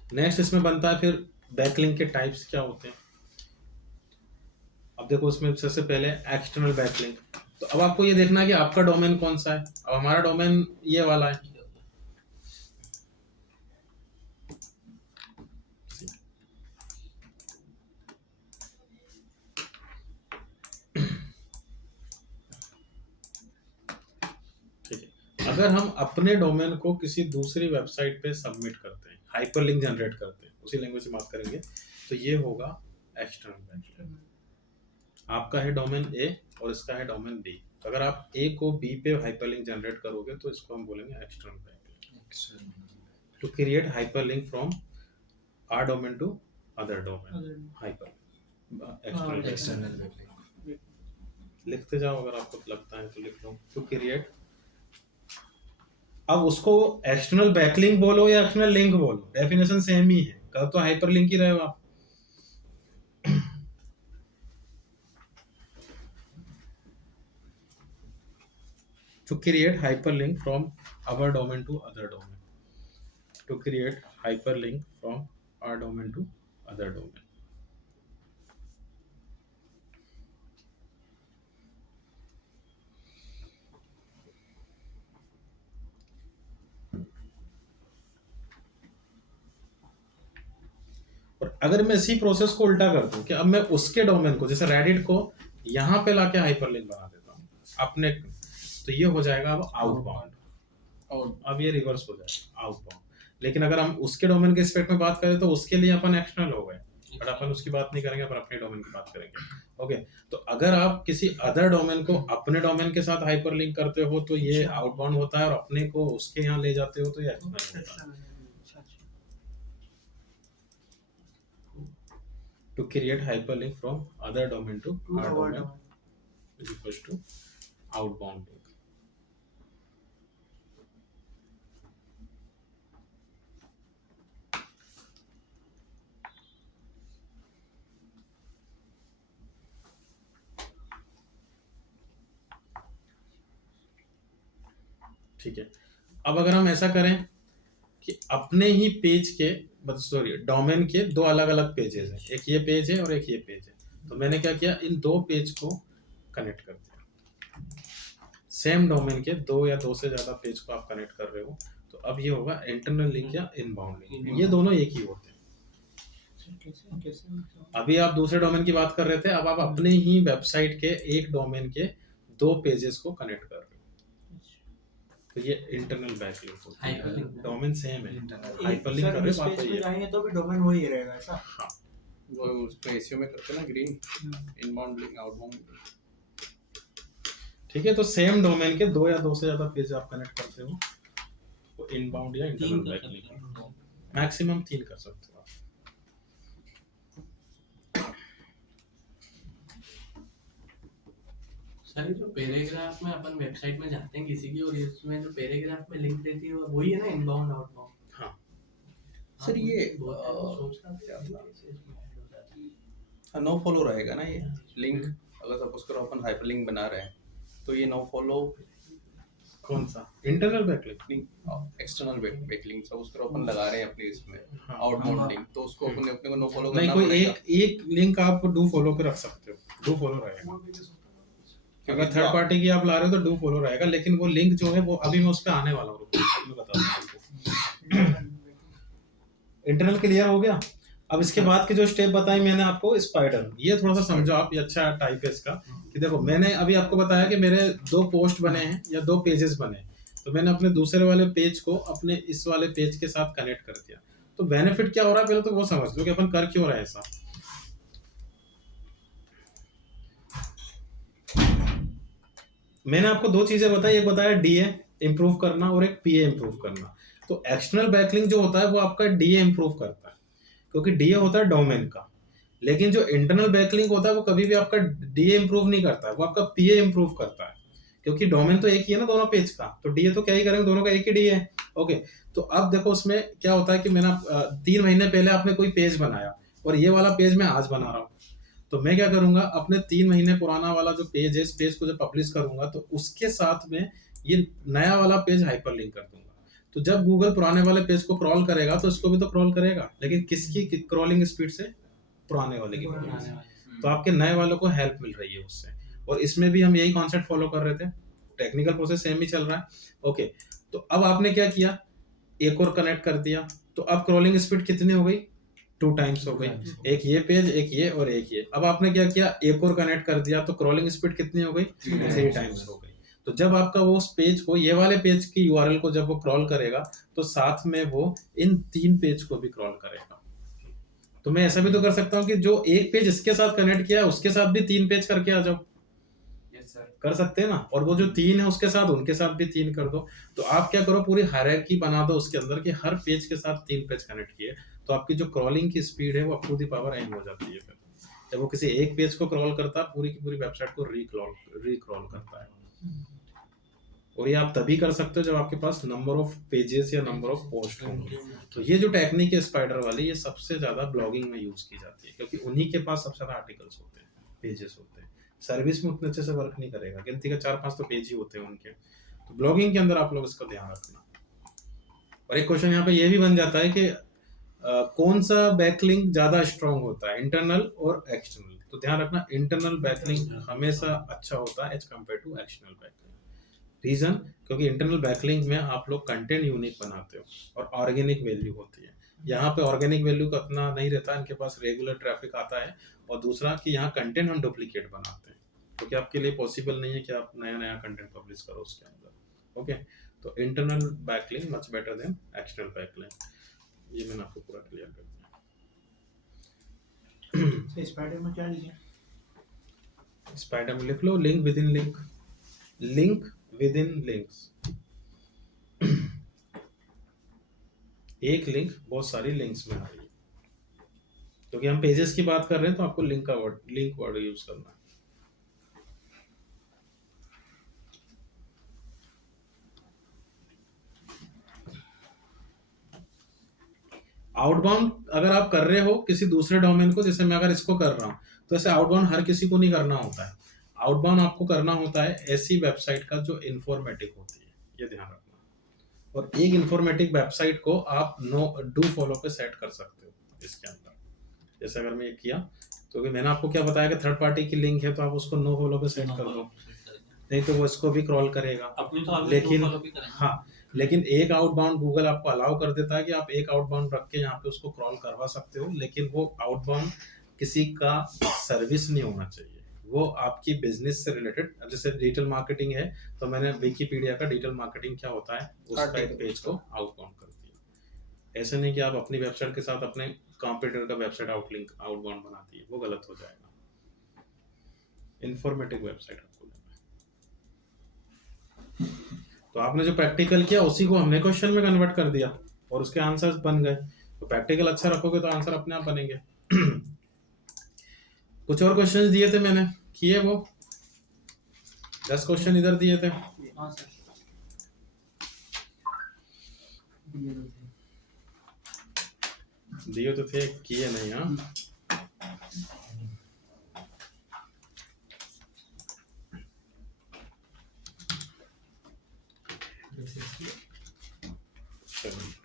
नेक्स्ट इसमें बनता है फिर बैकलिंक के टाइप्स क्या होते हैं। अब देखो उसमें सबसे पहले एक्सटर्नल बैकलिंक। तो अब आपको ये देखना है कि आपका डोमेन कौन सा है। अब हमारा डोमेन ये वाला है। ठीक है, अगर हम अपने डोमेन को किसी दूसरी वेबसाइट पे सबमिट करते हैं, हाइपरलिंक जनरेट करते हैं, उसी लैंग्वेज से बात करेंगे, तो ये होगा एक्सटर्नल बैकलिंक। आपका है डोमेन ए और इसका है डोमेन बी। तो अगर आप ए को बी पे हाइपरलिंक जनरेट करोगे तो इसको हम बोलेंगे external backlink. To create hyperlink from our domain to other domain, hyper external backlink. लिखते जाओ, अगर आपको लगता है तो लिख लो। टू क्रिएट, अब उसको एक्सटर्नल बैकलिंक बोलो या एक्सटर्नल लिंक बोलो, डेफिनेशन सेम ही है, कर तो हाइपरलिंक ही रहे हो आप। To create hyperlink from our domain to other domain. To create hyperlink from our domain to other domain. और अगर मैं इसी प्रोसेस को उल्टा कर दूं कि अब मैं उसके डोमेन को, जैसे रेडिट को यहाँ पे लाके हाइपरलिंक बना देता हूँ अपने, तो ये हो जाएगा अब आउटबाउंड, और अब ये रिवर्स हो जाएगा आउटबाउंड। लेकिन अगर हम उसके डोमेन के स्पेक्ट में बात करें तो उसके लिए अपन एक्सटर्नल हो गए, बट अपन उसकी बात नहीं करेंगे, अपन अपने डोमेन की बात करेंगे। ओके, तो अगर आप किसी अदर डोमेन को अपने डोमेन के साथ हाइपरलिंक करते हो तो ये आउटबाउंड होता है, और अपने को उसके यहाँ ले जाते हो तो ये एक्सटर्नल होता है। To create hyperlink from other domain to our domain is equals to outbound link. ठीक है, अब अगर हम ऐसा करें कि अपने ही पेज के, सॉरी डोमेन के दो अलग अलग पेजेस हैं, एक ये पेज है और एक ये पेज है, तो मैंने क्या किया, इन दो पेज को कनेक्ट कर दिया। सेम डोमेन के दो या दो से ज्यादा पेज को आप कनेक्ट कर रहे हो, तो अब ये होगा इंटरनल लिंक या इनबाउंड लिंक। ये दोनों एक ही होते हैं। अभी आप दूसरे डोमेन की बात कर रहे थे, अब आप अपने ही वेबसाइट के एक डोमेन के दो पेजेस को कनेक्ट कर रहे हो, तो ये इंटरनल बैकलिंक होता है। डोमेन सेम है, हाइपरलिंक कर रहे हो बात वही है। जाएंगे तो भी डोमेन वही रहेगा ऐसा। हाँ, वो उसमें एसईओ में करते हैं ना, ग्रीन इनबाउंड लिंक आउटबाउंड। ठीक है, तो सेम डोमेन के दो या दो से ज्यादा पेज आप कनेक्ट करते हो तो इनबाउंड या इंटरनल बैकलिंक, मैक्सिमम 3 कर सकते हो आप। सर जो पैराग्राफ में अपन वेबसाइट में जाते हैं किसी की, और इसमें जो पैराग्राफ में लिंक रहती है वही है ना इनबाउंड आउटबाउंड। हाँ सर ये सोच रहा था कैसे इसमें ऐड हो जाती है। नो फॉलो रहेगा ना ये लिंक। अगर सपोज करो अपन हाइपरलिंक बना रहे हैं तो ये नो फॉलो कौन सा internal backlink? External backlink suppose करो अपन लगा रहे हैं अपने इसमें हाँ। आउटबाउंड लिंक, तो उसको अपने को नो फॉलो नहीं, करना कोई पड़ेगा। एक लिंक आप डू फॉलो पे रख सकते हो, डू फॉलो रहेगा। अगर थर्ड पार्टी की आप ला रहे हो तो डू फॉलो रहेगा, लेकिन वो लिंक जो है वो अभी मैं उस पर आने वाला हूँ, मैं बताता हूँ आपको। इंटरनल क्लियर हो गया। अब इसके बाद के जो स्टेप बताई मैंने आपको, स्पाइडर, ये थोड़ा सा समझो आप, ये अच्छा टाइप है इसका। कि देखो मैंने अभी आपको बताया कि मेरे 2 पोस्ट बने हैं या 2 पेजेस बने हैं, तो मैंने अपने दूसरे वाले पेज को अपने इस वाले पेज के साथ कनेक्ट कर दिया। तो बेनिफिट क्या हो रहा है पहले तो वो समझ लो कि अपन कर क्यों रहे हैं ऐसा। मैंने आपको 2 चीजें बताई, एक बताया डीए इंप्रूव करना और एक पीए इंप्रूव करना। तो एक्सटर्नल बैकलिंक जो होता है वो आपका डीए इंप्रूव करता है, क्योंकि डीए होता है डोमेन का। लेकिन जो इंटरनल बैकलिंक होता है वो कभी भी आपका डीए इंप्रूव नहीं करता है, वो आपका पीए इंप्रूव करता है, क्योंकि डोमेन तो एक ही है ना दोनों पेज का, तो डीए तो क्या ही करेंगे, दोनों का एक ही डीए है। ओके, तो अब देखो उसमें क्या होता है कि मैंने 3 महीने पहले आपने कोई पेज बनाया और ये वाला पेज मैं आज बना रहा हूँ, तो मैं क्या करूंगा, अपने 3 महीने पुराना वाला जो पेज है, इस पेज को जब पब्लिश करूंगा तो उसके साथ में ये नया वाला पेज हाइपरलिंक कर दूंगा। तो जब गूगल पुराने वाले पेज को क्रॉल करेगा तो इसको भी तो क्रॉल करेगा, लेकिन किसकी क्रॉलिंग स्पीड से? पुराने वाले की crawling से। तो आपके नए वालों को हेल्प मिल रही है उससे। और इसमें भी हम यही कॉन्सेप्ट फॉलो कर रहे थे, टेक्निकल प्रोसेस सेम ही चल रहा है। ओके, तो अब आपने क्या किया, एक और कनेक्ट कर दिया, तो अब क्रॉलिंग स्पीड कितनी हो गई? 2 टाइम्स हो गई। एक ये पेज, एक ये और एक ये। अब आपने क्या किया, एक और कनेक्ट कर दिया, तो क्रॉलिंग स्पीड कितनी हो गई? 3 टाइम्स हो गई। तो जब आपका वो उस पेज को, ये वाले पेज की यूआरएल को जब वो क्रॉल करेगा, तो साथ में वो इन 3 पेज को भी क्रॉल करेगा। तो मैं ऐसा भी तो कर सकता हूँ कि जो एक पेज इसके साथ कनेक्ट किया है उसके साथ भी 3 पेज करके आ जाओ। कर सकते हैं ना। और वो जो 3 है उसके साथ, उनके साथ भी 3 कर दो। तो आप क्या करो, पूरी हायरार्की बना दो उसके अंदर कि हर पेज के साथ 3 पेज कनेक्ट किए, तो आपकी जो क्रॉलिंग की स्पीड है वो up to the power n हो जाती है। फिर जब वो किसी एक पेज को क्रॉल करता है, पूरी की पूरी वेबसाइट को रिक्रॉल करता है। और ये आप तभी कर सकते हो जब आपके पास नंबर ऑफ पेजेस या नंबर ऑफ पोस्ट होंगे। तो ये जो टेक्निक है स्पाइडर वाली, ये सबसे ज्यादा ब्लॉगिंग में यूज की जाती है, क्योंकि उन्हीं के पास सबसे ज्यादा आर्टिकल्स होते हैं, पेजेस होते हैं। सर्विस में उतने अच्छे से वर्क नहीं करेगा, गिनती का 4-5 तो पेज ही होते हैं उनके। तो ब्लॉगिंग के अंदर आप लोग इसका ध्यान रखना। और एक क्वेश्चन यहाँ पे ये भी बन जाता है कि कौन सा बैकलिंक ज्यादा स्ट्रांग होता है, इंटरनल और एक्सटर्नल? तो ध्यान रखना, इंटरनल बैकलिंक हमेशा अच्छा होता है as compare to external backlink. Reason, क्योंकि इंटरनल बैकलिंक में आप लोग कंटेंट यूनिक बनाते हो और ऑर्गेनिक वैल्यू होती है। यहाँ पे ऑर्गेनिक वैल्यू का इतना नहीं रहता, इनके पास रेगुलर ट्रैफिक आता है। और दूसरा कि यहाँ कंटेंट हम डुप्लीकेट बनाते हैं, क्योंकि आपके लिए पॉसिबल नहीं है कि आप नया नया कंटेंट पब्लिश करो उसके अंदर। ओके, तो internal backlink much better than external backlink. ये मैंने आपको पूरा क्लियर कर दिया। स्पाइडर में क्या लिखे? स्पाइडर में लिख लो link within link, link within links. एक लिंक बहुत सारी लिंक्स में आ रही है, क्योंकि हम पेजेस की बात कर रहे हैं, तो आपको लिंक वर्ड यूज करना है। आउटबाउंड अगर आप कर रहे हो किसी दूसरे डोमेन को, जैसे मैं अगर इसको कर रहा हूं, तो ऐसे आउटबाउंड हर किसी को नहीं करना होता है। आउटबाउंड आपको करना होता है ऐसी वेबसाइट का जो इन्फॉर्मेटिव होती है, ये ध्यान रखना। और एक इन्फॉर्मेटिव वेबसाइट को आप डू फॉलो पे सेट कर सकते हो इसके अंदर। जैसे अगर मैं ये किया, तो कि मैंने आपको क्या बताया कि थर्ड पार्टी की लिंक है, तो आप उसको नो फॉलो पे सेट कर दो, नहीं तो वो इसको भी क्रॉल करेगा। अपनी तो आप लेकिन follow भी करेंगे। हाँ, लेकिन एक आउटबाउंड गूगल आपको अलाउ कर देता है कि आप एक आउटबाउंड रख के यहाँ पे उसको क्रॉल करवा सकते हो, लेकिन वो आउटबाउंड किसी का सर्विस नहीं होना चाहिए, वो आपकी बिजनेस से रिलेटेड। अब जैसे डिजिटल मार्केटिंग है, तो मैंने विकिपीडिया का डिजिटल मार्केटिंग क्या होता है उसका एक पेज को आउटबाउंड कर दिया। ऐसे नहीं कि आप अपनी वेबसाइट के साथ अपने कॉम्पिटिटर का वेबसाइट आउटबाउंड बनाती है, वो गलत हो जाएगा। इंफॉर्मेटिव वेबसाइट आपको लेना है। तो आपने जो प्रैक्टिकल किया उसी को हमने क्वेश्चन में कन्वर्ट कर दिया और उसके आंसर्स बन गए। तो प्रैक्टिकल अच्छा रखोगे तो आंसर अपने आप बनेंगे। कुछ और क्वेश्चंस दिए थे मैंने, किए वो 10 क्वेश्चन इधर दिए थे। हाँ सर, दिए तो थे, किए नहीं। हाँ,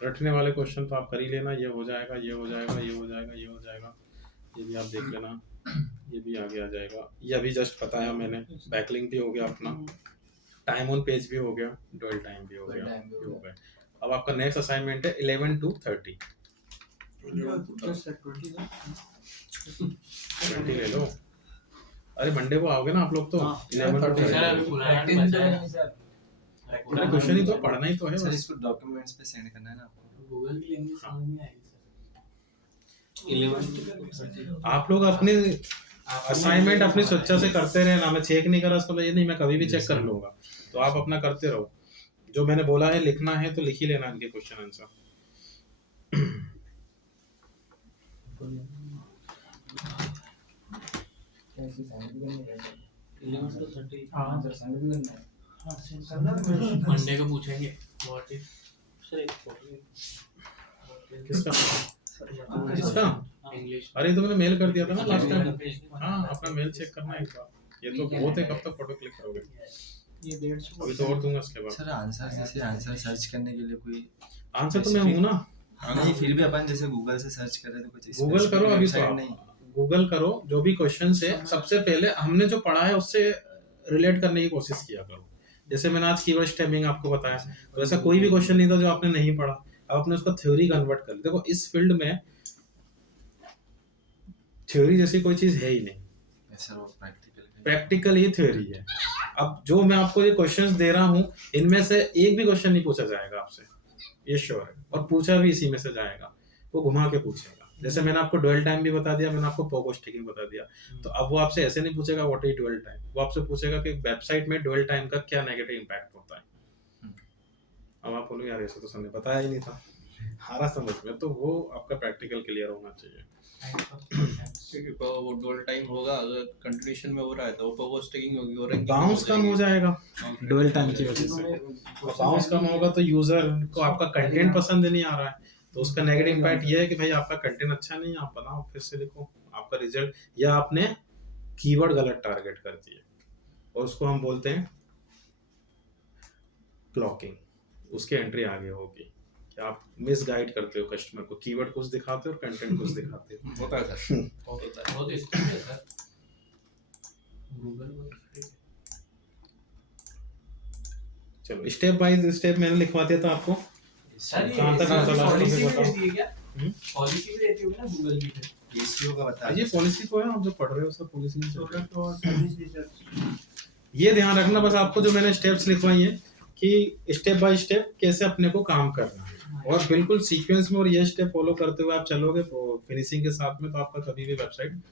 रटने वाले क्वेश्चन तो आप कर ही लेना, ये हो जाएगा, ये हो जाएगा, ये हो जाएगा, ये हो जाएगा, ये भी आप देख लेना, ये भी आगे आ जाएगा। ये अभी जस्ट बताया मैंने, बैकलिंक भी हो गया अपना, टाइम ऑन पेज भी हो गया, डुअल टाइम भी हो गया, ये हो गया। अब आपका नेक्स्ट असाइनमेंट है 11 to 30। 20 ले लो। अरे मंडे को आओगे ना आप लोग तो। 11 to 30। अरे क्वेश्चन ही तो पढ़ना ही तो है सर बस। इसको डॉक्यूमेंट्स पे सेंड करना है ना आपको। गूगल की लैंग्वेज समझ नहीं आएगी सर। आप लोग अपने असाइनमेंट अपनी स्वेच्छा से करते रहे ना, मैं चेक नहीं करा इसको, ये नहीं, मैं कभी भी चेक कर लूंगा। तो आप अपना करते रहो, जो मैंने बोला है लिखना है तो लिख ही लेना इनके क्वेश्चन आंसर। मंडे को पूछेंगे व्हाट इफ सर एक फोटो किसका किसका? इंग्लिश। अरे तो मैंने मेल कर दिया था ना लास्ट टाइम। हाँ, अपना मेल चेक करना एक बार। ये तो बहुत है, कब तक फोटो क्लिक करोगे? ये 150 अभी तो और दूंगा उसके बाद। सर आंसर जैसे आंसर सर्च करने के लिए कोई आंसर तो मैं हूँ ना, नहीं, फिर भी अपन जैसे गूगल से सर्च कर रहे तो कुछ गूगल specific करो अभी तो website आप नहीं। गूगल करो, जो भी क्वेश्चन है सबसे पहले हमने जो पढ़ा है उससे रिलेट करने की कोशिश किया करो। जैसे मैंने आज कीवर्ड स्टेमिंग आपको बताया, तो ऐसा कोई भी क्वेश्चन नहीं था जो आपने नहीं पढ़ा, अब आपने उसको थ्योरी कन्वर्ट कर लिया। देखो इस फील्ड में थ्योरी जैसी कोई चीज है ही नहीं, सर वो प्रैक्टिकल ही थ्योरी है। अब जो मैं आपको ये क्वेश्चंस दे रहा हूँ, इनमें से एक भी क्वेश्चन नहीं पूछा जाएगा आपसे, ये श्योर है, और पूछा भी इसी में से जाएगा, वो घुमा के पूछेगा। जैसे मैंने आपको ड्वेल टाइम भी बता दिया, मैंने आपको पोगो स्टिकिंग बता दिया, तो अब वो आपसे ऐसे नहीं पूछेगा व्हाट इज ड्वेल टाइम, वो आपसे पूछेगा कि वेबसाइट में ड्वेल टाइम का क्या नेगेटिव इम्पैक्ट होता है। अब आप बोलो यार ऐसा तो हमने बताया ही नहीं था, हारा समझ में, तो वो आपका प्रैक्टिकल क्लियर होना चाहिए। क्योंकि वो डुअल टाइम होगा, अगर कंटिन्यूएशन में हो रहा है तो वो पोगो स्टिकिंग होगी और ranking बाउंस कम कम हो जाएगा ड्यूअल टाइम की वजह से। इन्होंने बाउंस कम होगा तो यूजर को आपका कंटेंट पसंद नहीं आ रहा है, तो उसका नेगेटिव इम्पैक्ट ये है कि भाई आपका कंटेंट अच्छा नहीं है, आप बनाओ फिर से लिखो, आपका रिजल्ट, या आपने कीवर्ड गलत टारगेट कर दिए, और उसको हम बोलते हैं क्लॉकिंग, उसकी एंट्री आगे होगी कि आप मिसगाइड करते हो कस्टमर को, कीवर्ड कुछ दिखाते हो और कंटेंट कुछ दिखाते हो। होता है सर। बहुत स्ट्रिक्ट है सर, गूगल बहुत स्ट्रिक्ट है। चलो स्टेप बाय स्टेप मैंने लिखवा दिया था आपको। सर ये कहाँ तक आता लास्ट पॉलिसी में भी बताओ। रहती है क्या? पॉलिसी भी रहती होगी ना गूगल की फिर। एसईओ का बता ये पॉलिसी तो है, आप जो पढ़ रहे हो सब पॉलिसी में चल रहा है। प्रोडक्ट और सर्विस रिसर्च। ये ध्यान रखना बस, आपको जो मैंने स्टेप्स लिखवाई हैं कि स्टेप बाय स्टेप कैसे अपने को काम करना है, और बिल्कुल सीक्वेंस में, और ये स्टेप फॉलो करते हुए आप चलोगे तो फिनिशिंग के साथ में, तो आपका कभी भी वेबसाइट में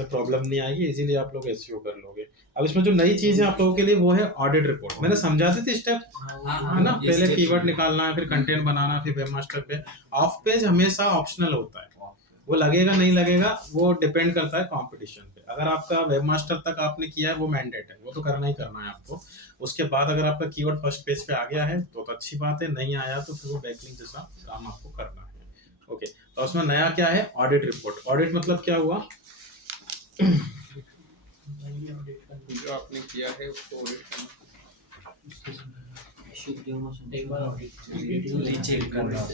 प्रॉब्लम नहीं आएगी, इजीली आप लोग एसईओ कर लोगे। अब इसमें जो नई चीज है आप लोगों के लिए वो है ऑडिट रिपोर्ट। मैंने समझा दी थी स्टेप, है ना, ये पहले steps कीवर्ड हैं। निकालना है, फिर कंटेंट बनाना, फिर वेबमास्टर पे। ऑफ पेज हमेशा ऑप्शनल होता है, वो लगेगा नहीं लगेगा वो डिपेंड करता है कंपटीशन पे। अगर आपका वेबमास्टर तक आपने किया है वो मैंडेट है, वो तो करना ही करना है आपको। उसके बाद अगर आपका कीवर्ड फर्स्ट पेज पे आ गया है तो अच्छी बात है, नहीं आया तो फिर वो बैकलिंक जैसा काम आपको करना है। ओके, तो उसमें नया क्या है, ऑडिट रिपोर्ट। ऑडिट मतलब क्या हुआ, जो आपने किया है उसको ऑडिट करना। एक बार ऑडिट रीचेक करना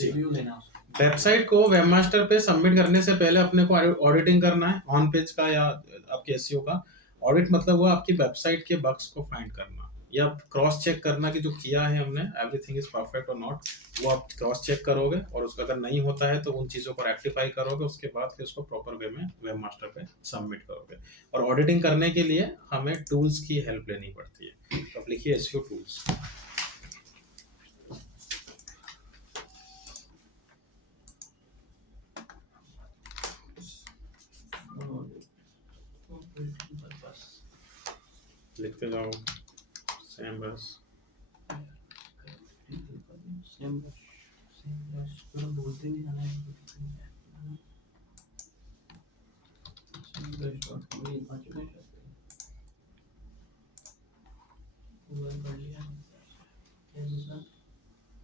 रिव्यू लेना उसका। वेबसाइट को वेबमास्टर पे सबमिट करने से पहले अपने को ऑडिटिंग करना है, ऑन पेज का या आपके एसईओ का। ऑडिट मतलब वो आपकी वेबसाइट के बग्स को फाइंड करना, या क्रॉस चेक करना कि जो किया है हमने एवरीथिंग इज परफेक्ट और नॉट, वो आप क्रॉस चेक करोगे, और उसका अगर नहीं होता है तो उन चीज़ों को रेक्टिफाई करोगे, उसके बाद फिर उसको प्रॉपर वे में वेबमास्टर पे सबमिट करोगे। और ऑडिटिंग करने के लिए हमें टूल्स की हेल्प लेनी पड़ती है, तो आप लिखिए एसईओ टूल्स। लिखते जाओ सेम बस। बोलते नहीं आना है।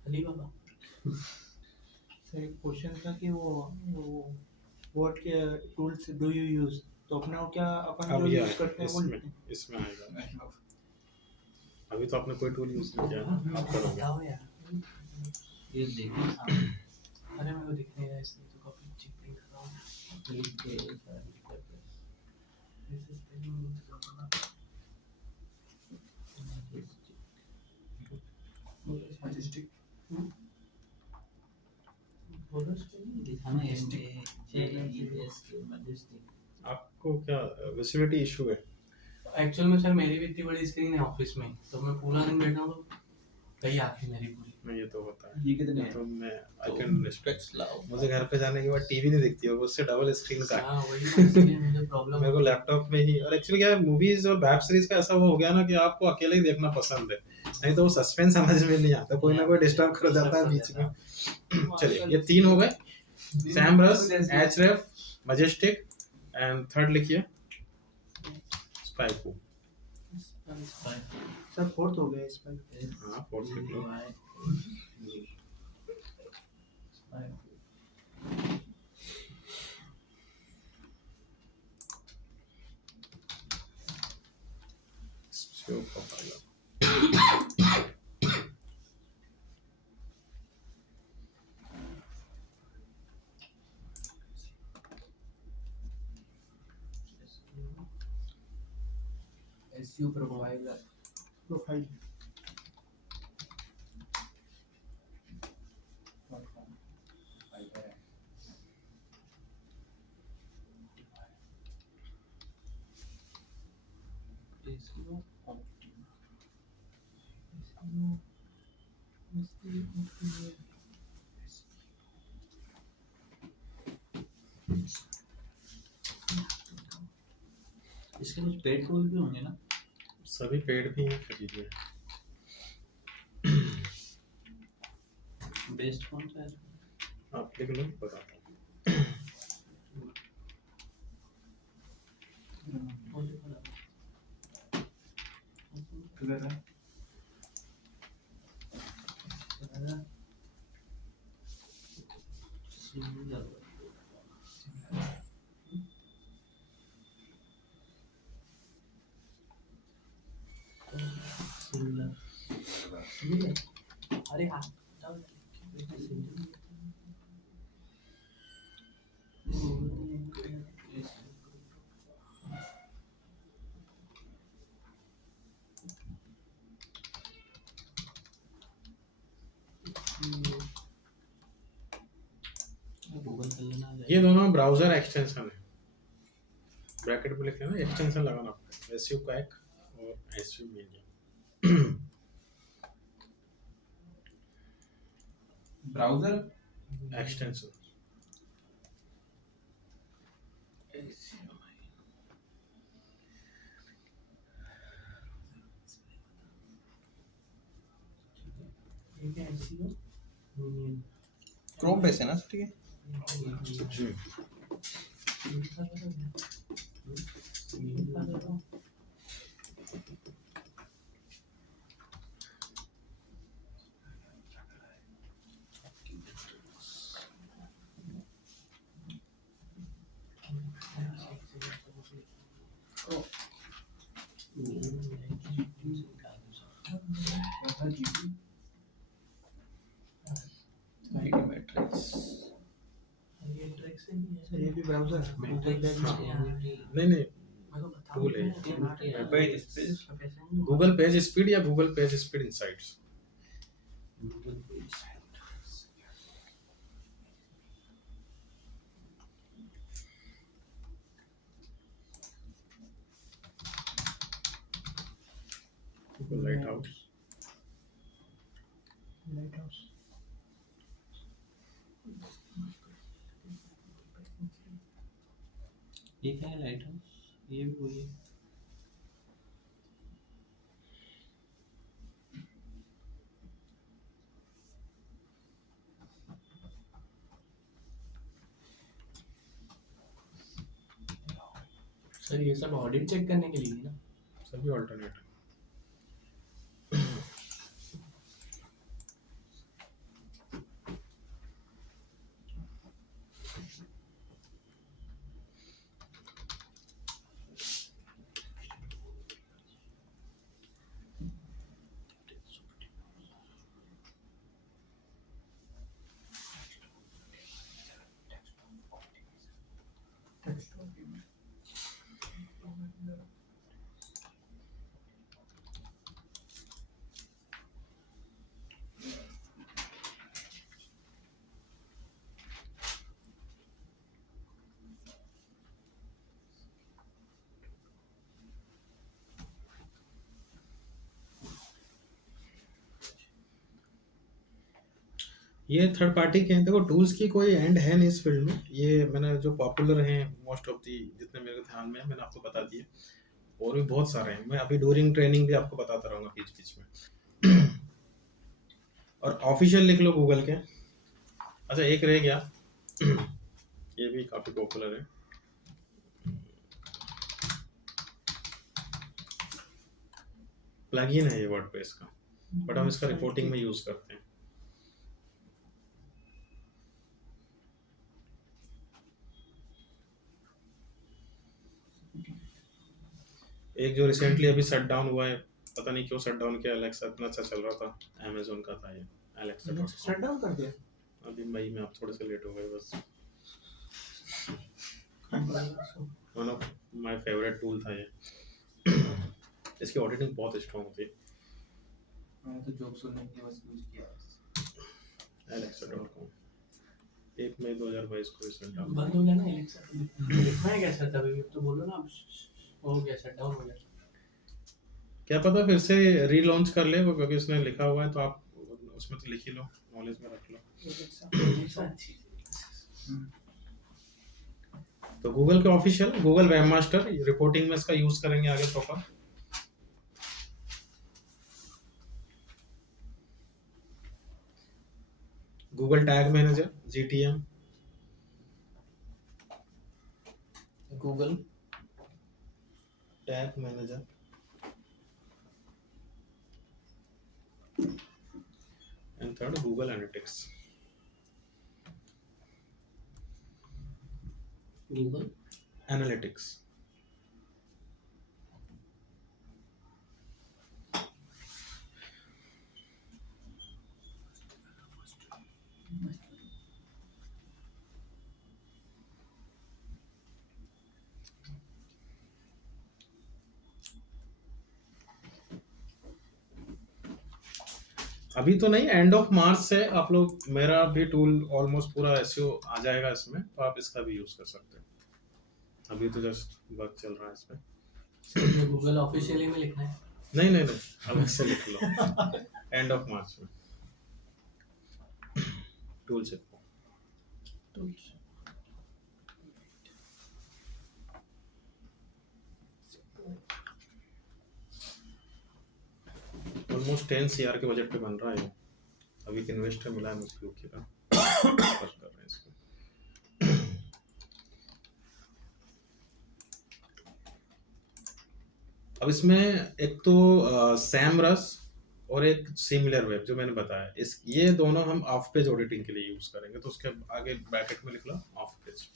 अली बाबा सर एक क्वेश्चन था कि वो व्हाट के टूल्स डू यू यूज, तो अपने को क्या अपन अब जो ये यूज करते हैं वो लिखते हैं। इसमें आएगा। अभी तो आपने कोई टूल यूज नहीं किया ना, आप करोगे। बताओ यार, ये देखो सामने अरे मेरे को दिख नहीं रहा है इसलिए तो कॉपी चेकिंग कर रहा हूँ। क्लिक के सारी कर This is the new दिखाना है मैजेस्टिक। आपको क्या विजिबिलिटी इशू है? एक्चुअल में सर मेरी भी इतनी बड़ी स्क्रीन है ऑफिस में, तो मैं पूरा दिन बैठा हूँ कहीं आती मेरी पूरी। नहीं ये तो होता है, ये कितने तो मैं आई कैन स्पेक्स लाओ। मुझे घर पे जाने के बाद टीवी नहीं दिखती है, वो उससे डबल स्क्रीन का है। हाँ वही ना, इसलिए मुझे प्रॉब्लम मेरे को लैपटॉप में ही, और एक्चुअली क्या है मूवीज और वेब सीरीज का ऐसा वो हो गया ना कि आपको अकेले ही देखना पसंद है, नहीं तो वो सस्पेंस समझ में नहीं आता, कोई ना कोई डिस्टर्ब कर जाता है बीच में। चलिए ये 3 हो गए, सैमरस, एचरेफ, मैजेस्टिक, एंड थर्ड लिखिए स्पाइको। सर फोर्थ हो गया इस पर। हाँ फोर्थ लिख लो। SEO profiler. Profile. SEO Optima. इसके कुछ पेड टूल भी होंगे ना? सभी पेड भी हैं, फ्री भी हैं। बेस्ट कौन सा है? आप लिख लो, बताता हूँ। अरे हाँ गूगल कर लेना। ये दोनों ब्राउजर एक्सटेंशन है, ब्रैकेट में लिखे ना, एक्सटेंशन लगाना पड़ेगा, एसयू क्वैक और SU media. Browser extension Chrome पे से ना, ठीक है। जी। सर ये भी ब्राउजर नहीं टूल है, गूगल पेज स्पीड या Google page speed insights. Google light house. Light house ये क्या है? लाइट हाउस ये भी वही है। सर ये सब ऑडिट चेक करने के लिए ना? सभी ऑल्टरनेट। ये थर्ड पार्टी के हैं, देखो टूल्स की कोई एंड है नहीं इस फील्ड में। ये मैंने जो पॉपुलर हैं मोस्ट ऑफ दी जितने मेरे ध्यान में है, मैंने आपको बता दिए, और भी बहुत सारे हैं। मैं अभी ड्यूरिंग ट्रेनिंग भी आपको बताता रहूँगा बीच बीच में। और ऑफिशियल लिख लो गूगल के। अच्छा एक रह गया, ये भी काफ़ी पॉपुलर है, प्लगइन है ये वर्डप्रेस का, बट हम इसका रिपोर्टिंग में यूज़ करते हैं। एक जो रिसेंटली अभी शट डाउन हुआ है, पता नहीं क्यों शट डाउन किया, एलेक्सा इतना अच्छा चल रहा था, अमेज़न का था ये एलेक्सा। शट डाउन कर दिया। अभी मई में आप थोड़े से लेट हो गए बस। One of my favourite tool था ये। इसकी ऑडिटिंग बहुत स्ट्रॉन्ग होती है। मैंने तो जॉब सुनने के लिए बस यूज किया है। alexa.com 1 मई 2022 को इस डाउन बंद हो गया ना एलेक्सा, लिखना है कैसा तभी तो बोलो ना, अब हो गया, शट डाउन हो गया। क्या पता फिर से रीलॉन्च कर ले वो, क्योंकि उसने लिखा हुआ है तो आप उसमें तो लिख ही लो, नॉलेज में रख लो। तो गूगल के ऑफिशियल गूगल वेबमास्टर रिपोर्टिंग में इसका यूज करेंगे आगे proper. Google tag manager GTM, Google tag manager, and third Google analytics. Google analytics अभी तो नहीं, एंड ऑफ मार्च से आप लोग, मेरा भी टूल ऑलमोस्ट पूरा SEO आ जाएगा इसमें, तो आप इसका भी यूज कर सकते हैं। अभी तो जस्ट वर्क चल रहा है इस पे। गूगल ऑफिशियली में लिखना है। नहीं नहीं नहीं, अलग से लिख लो, एंड ऑफ मार्च में टूल से। ऑलमोस्ट 10 CR के बजट पे बन रहा है ये। अभी एक इन्वेस्टर मिला है मुझे यूके का, वर्क कर रहे हैं इसको। अब इसमें एक तो सैमरस और एक सिमिलर वेब जो मैंने बताया, इस ये दोनों हम ऑफ पेज ऑडिटिंग के लिए यूज करेंगे। तो उसके आगे ब्रैकेट में लिख लो ऑफ पेज,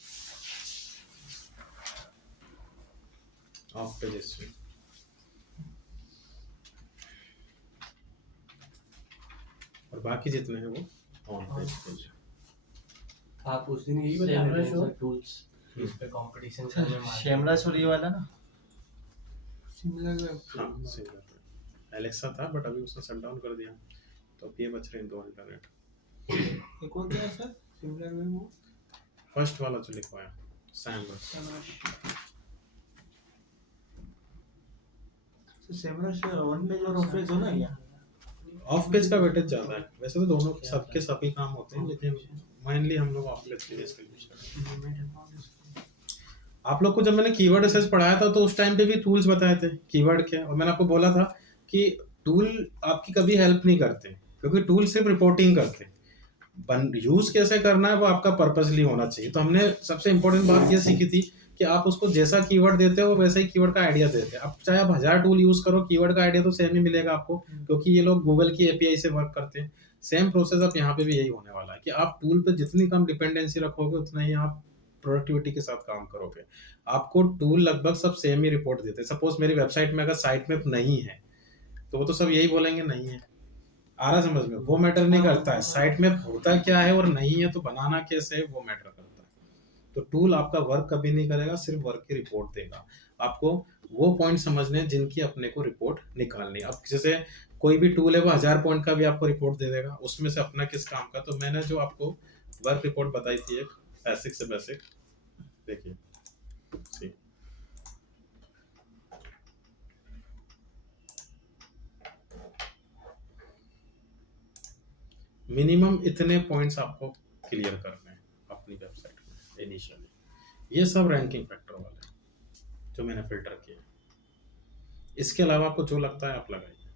ऑफ पेज इसमें। और बाकी जितने हैं वो ऑन पेज। आप उस दिन यही बता रहे थे टूल्स, इस पे कंपटीशन चलने वाला है। शेमराज और ये वाला ना, सिमिलर हाँ सिमिलर एलेक्सा था, बट अभी उसने शट डाउन कर दिया, तो अब ये बच रहे हैं 2 अल्टरनेट। एक और क्या है सर सिमिलर में वो फर्स्ट वाला जो लिखवाया सैमरस। सेमरस वन पेज और ऑफ पेज हो ना क्या? ऑफ पेज का वेटेज ज्यादा है, वैसे तो दोनों सबके सभी काम होते हैं, लेकिन मेनली हम लोग ऑफ पेज के लिए इसका यूज करते हैं। आप लोग को जब मैंने कीवर्ड एसेस पढ़ाया था तो उस टाइम पे भी टूल्स बताए थे कीवर्ड के, और मैंने आपको बोला था कि टूल आपकी कभी हेल्प नहीं करते, क्योंकि टूल सिर्फ रिपोर्टिंग करते हैं। यूज कैसे करना है वो आपका पर्पसली होना चाहिए। तो हमने सबसे इंपॉर्टेंट बात ये सीखी थी कि आप उसको जैसा कीवर्ड देते हो वैसा ही कीवर्ड का आइडिया देते हैं। अब चाहे आप 1000 टूल यूज करो, कीवर्ड का आइडिया तो सेम ही मिलेगा आपको, क्योंकि ये लोग गूगल की API से वर्क करते हैं। सेम प्रोसेस अब यहाँ पे भी यही होने वाला है कि आप टूल पे जितनी कम डिपेंडेंसी रखोगे उतना ही आप प्रोडक्टिविटी के साथ काम करोगे। आपको टूल लगभग सब सेम ही रिपोर्ट देते हैं। सपोज मेरी वेबसाइट में अगर साइट मैप नहीं है तो वो तो सब यही बोलेंगे नहीं है, आ रहा समझ में, वो मैटर नहीं करता है। साइट मैप होता क्या है और नहीं है तो बनाना कैसे है वो मैटर करता है। तो टूल आपका वर्क कभी नहीं करेगा, सिर्फ वर्क की रिपोर्ट देगा। आपको वो पॉइंट समझने हैं जिनकी अपने को रिपोर्ट निकालनी है। अब जैसे कोई भी टूल है वो 1000 पॉइंट का भी आपको रिपोर्ट दे देगा, उसमें से अपना किस काम का। तो मैंने जो आपको वर्क रिपोर्ट बताई थी एक बेसिक से बेसिक, देखिए मिनिमम इतने पॉइंट्स आपको क्लियर करने हैं अपनी वेबसाइट में इनिशियली। ये सब रैंकिंग फैक्टर वाले जो मैंने फिल्टर किए। इसके अलावा आपको जो लगता है आप लगाइए,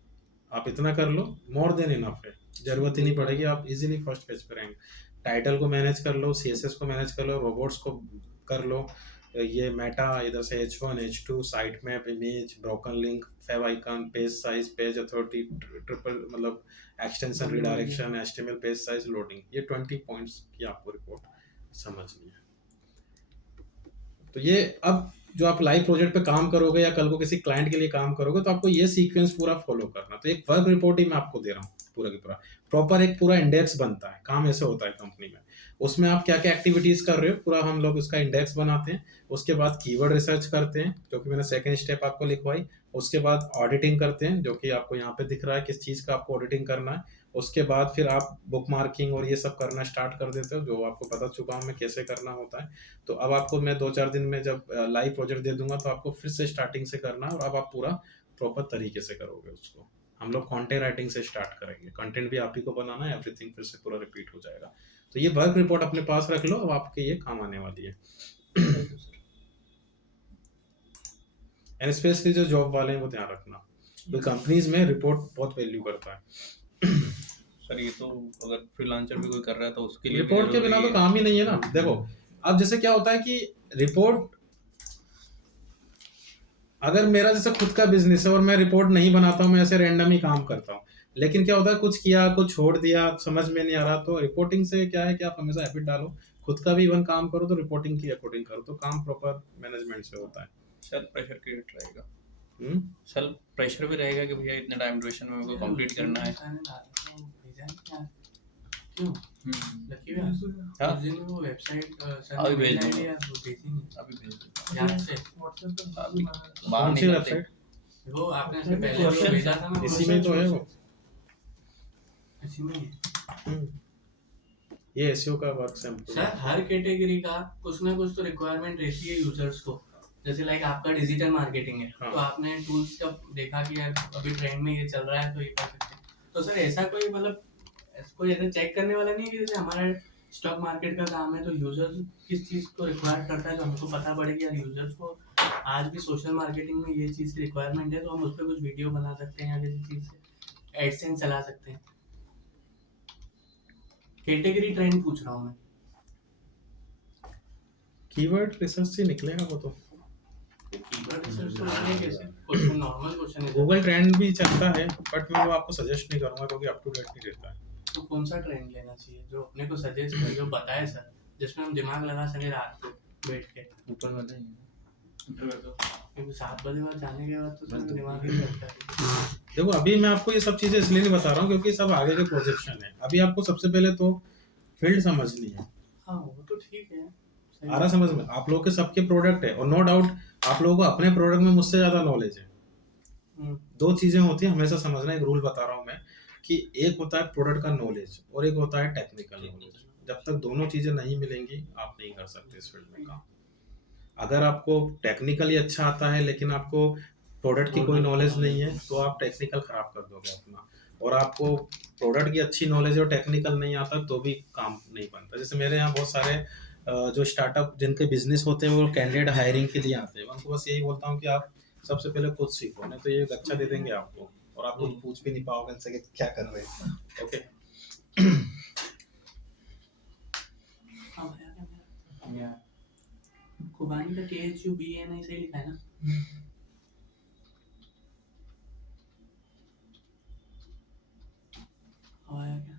आप इतना कर लो, मोर देन इनफ है, जरूरत ही नहीं पड़ेगी। आप इजीली फर्स्ट पेज पे रैंक। टाइटल को मैनेज कर लो, CSS को मैनेज कर लो, रोबोट्स को कर लो, ये मेटा इधर से H1 H2 site map image broken link fav icon page size page authority triple मतलब extension redirection HTML page size loading, ये 20 पॉइंट्स की आपको रिपोर्ट समझनी है। तो ये अब जो आप लाइव प्रोजेक्ट पे काम करोगे या कल को किसी क्लाइंट के लिए काम करोगे तो आपको ये सीक्वेंस पूरा फॉलो करना। तो एक वर्क रिपोर्ट ही मैं आपको दे रहा हूँ पूरा की पूरा, प्रॉपर एक पूरा इंडेक्स बनता है। काम ऐसे होता है कंपनी में, उसमें आप क्या क्या एक्टिविटीज कर रहे हो पूरा हम लोग उसका इंडेक्स बनाते हैं। उसके बाद कीवर्ड रिसर्च करते हैं जो कि मैंने सेकंड स्टेप आपको लिखवाई। उसके बाद ऑडिटिंग करते हैं जो कि आपको यहाँ पे दिख रहा है किस चीज़ का आपको ऑडिटिंग करना है। उसके बाद फिर आप बुक मार्किंग और ये सब करना स्टार्ट कर देते हो जो आपको बता चुका हूँ मैं कैसे करना होता है। तो अब आपको मैं 2-4 दिन में जब लाइव प्रोजेक्ट दे दूंगा तो आपको फिर से स्टार्टिंग से करना है और अब आप पूरा प्रॉपर तरीके से करोगे उसको। हम लोग कंटेंट राइटिंग से स्टार्ट करेंगे, कंटेंट भी आप ही को बनाना है, एवरीथिंग फिर से पूरा रिपीट हो जाएगा। तो ये वर्क रिपोर्ट अपने पास रख लो, अब आपके ये काम आने वाली है। एंड स्पेशली जो जॉब वाले हैं वो ध्यान रखना, तो कंपनीज में रिपोर्ट बहुत वैल्यू करता है। सर ये तो अगर फ्रीलांसर भी कोई कर रहा है तो उसके लिए रिपोर्ट के बिना तो काम ही नहीं है ना। देखो अब जैसे क्या होता है कि रिपोर्ट, अगर मेरा जैसे खुद का बिजनेस है और मैं रिपोर्ट नहीं बनाता हूँ, मैं ऐसे रैंडम ही काम करता हूँ, लेकिन क्या होता है कुछ किया कुछ छोड़ दिया समझ में नहीं आ रहा, तो रिपोर्टिंग से क्या है कि आप हमेशा हैबिट डालो, खुद का भी इवन काम करो तो रिपोर्टिंग की अकॉर्डिंग करो, तो काम प्रॉपर मैनेजमेंट से होता है। सेल्फ प्रेशर क्रिएट रहेगा, सेल्फ प्रेशर भी रहेगा कि भैया इतने टाइम ड्यूरेशन में मेरे को कंप्लीट करना है। क्यों लकी भी हाँ उस दिन वो वेबसाइट अभी भेज सर दूंगा। भेजी नहीं अभी भेज दूंगा। ध्यान से अभी बाहर कौन सी नहीं वेबसाइट? वो आपने से पहले वो भेजा था ना, इसी में तो है वो, इसी में ही है। ये एसईओ का वर्क सैंपल। सर हर कैटेगरी का कुछ ना कुछ तो रिक्वायरमेंट रहती है यूजर्स को। जैसे लाइक आपका डिजिटल मार्केटिंग है हाँ। तो आपने टूल्स का देखा कि यार अभी ट्रेंड में ये चल रहा है तो ये कर सकते हैं। तो सर ऐसा कोई मतलब कोई ऐसा चेक करने वाला नहीं है कि जैसे हमारा स्टॉक मार्केट का काम है तो यूजर किस चीज़ को रिक्वायर करता है, तो हमको पता पड़ेगा यार यूजर्स को आज भी सोशल मार्केटिंग में ये चीज़ की रिक्वायरमेंट है, तो हम उस पर कुछ वीडियो बना सकते हैं या किसी चीज़ से एडसेंस चला सकते हैं। कैटेगरी ट्रेंड पूछ रहा हूँ मैं। कीवर्ड रिसर्च से निकलेगा वो तो। कीवर्ड रिसर्च तो नहीं कैसे क्वेश्चन नॉर्मल क्वेश्चन है। गूगल ट्रेंड भी चलता है बट मैं वो आपको सजेस्ट नहीं करूंगा क्योंकि अप टू डेट नहीं रहता है। तो कौन सा ट्रेंड लेना चाहिए जो अपने को सजेस्ट करे, जो बताए सर, जिसमें हम दिमाग लगा सके रात को बैठ के। ऊपर वाला ही है। क्योंकि 7 बजे बाद जाने के बाद तो सर दिमाग ही नहीं लगता है। देखो अभी मैं आपको ये सब चीजें इसलिए नहीं बता रहा हूँ क्योंकि सब आगे के प्रोजेक्शन है। अभी आपको सबसे पहले तो फील्ड समझनी है। हाँ वो तो ठीक है, सही आ रहा समझ में? आप लोगों के सबके प्रोडक्ट है और नो डाउट आप लोगों को अपने प्रोडक्ट में मुझसे ज्यादा नॉलेज है। दो चीजें होती है हमेशा समझना, एक रूल बता रहा हूँ मैं कि एक होता है प्रोडक्ट का नॉलेज और एक होता है टेक्निकल नॉलेज। जब तक दोनों चीजें नहीं मिलेंगी आप नहीं कर सकते इस फील्ड में काम। अगर आपको टेक्निकली अच्छा आता है लेकिन आपको प्रोडक्ट की कोई नॉलेज नहीं है तो आप टेक्निकल खराब कर दोगे अपना, और आपको प्रोडक्ट की अच्छी नॉलेज है और टेक्निकल नहीं आता तो भी काम नहीं बनता। जैसे मेरे यहाँ बहुत सारे जो स्टार्टअप जिनके बिजनेस होते हैं वो कैंडिडेट हायरिंग के लिए आते हैं, मैं उनको बस यही बोलता हूँ कि आप सबसे पहले खुद सीखो, नहीं तो ये अच्छा दे देंगे आपको और आप कुछ पूछ भी नहीं पाओगे इनसे कि क्या कर रहे हैं। ओके हाँ भैया क्या खुबानी का KHUBANI सही लिखा है ना? आया क्या?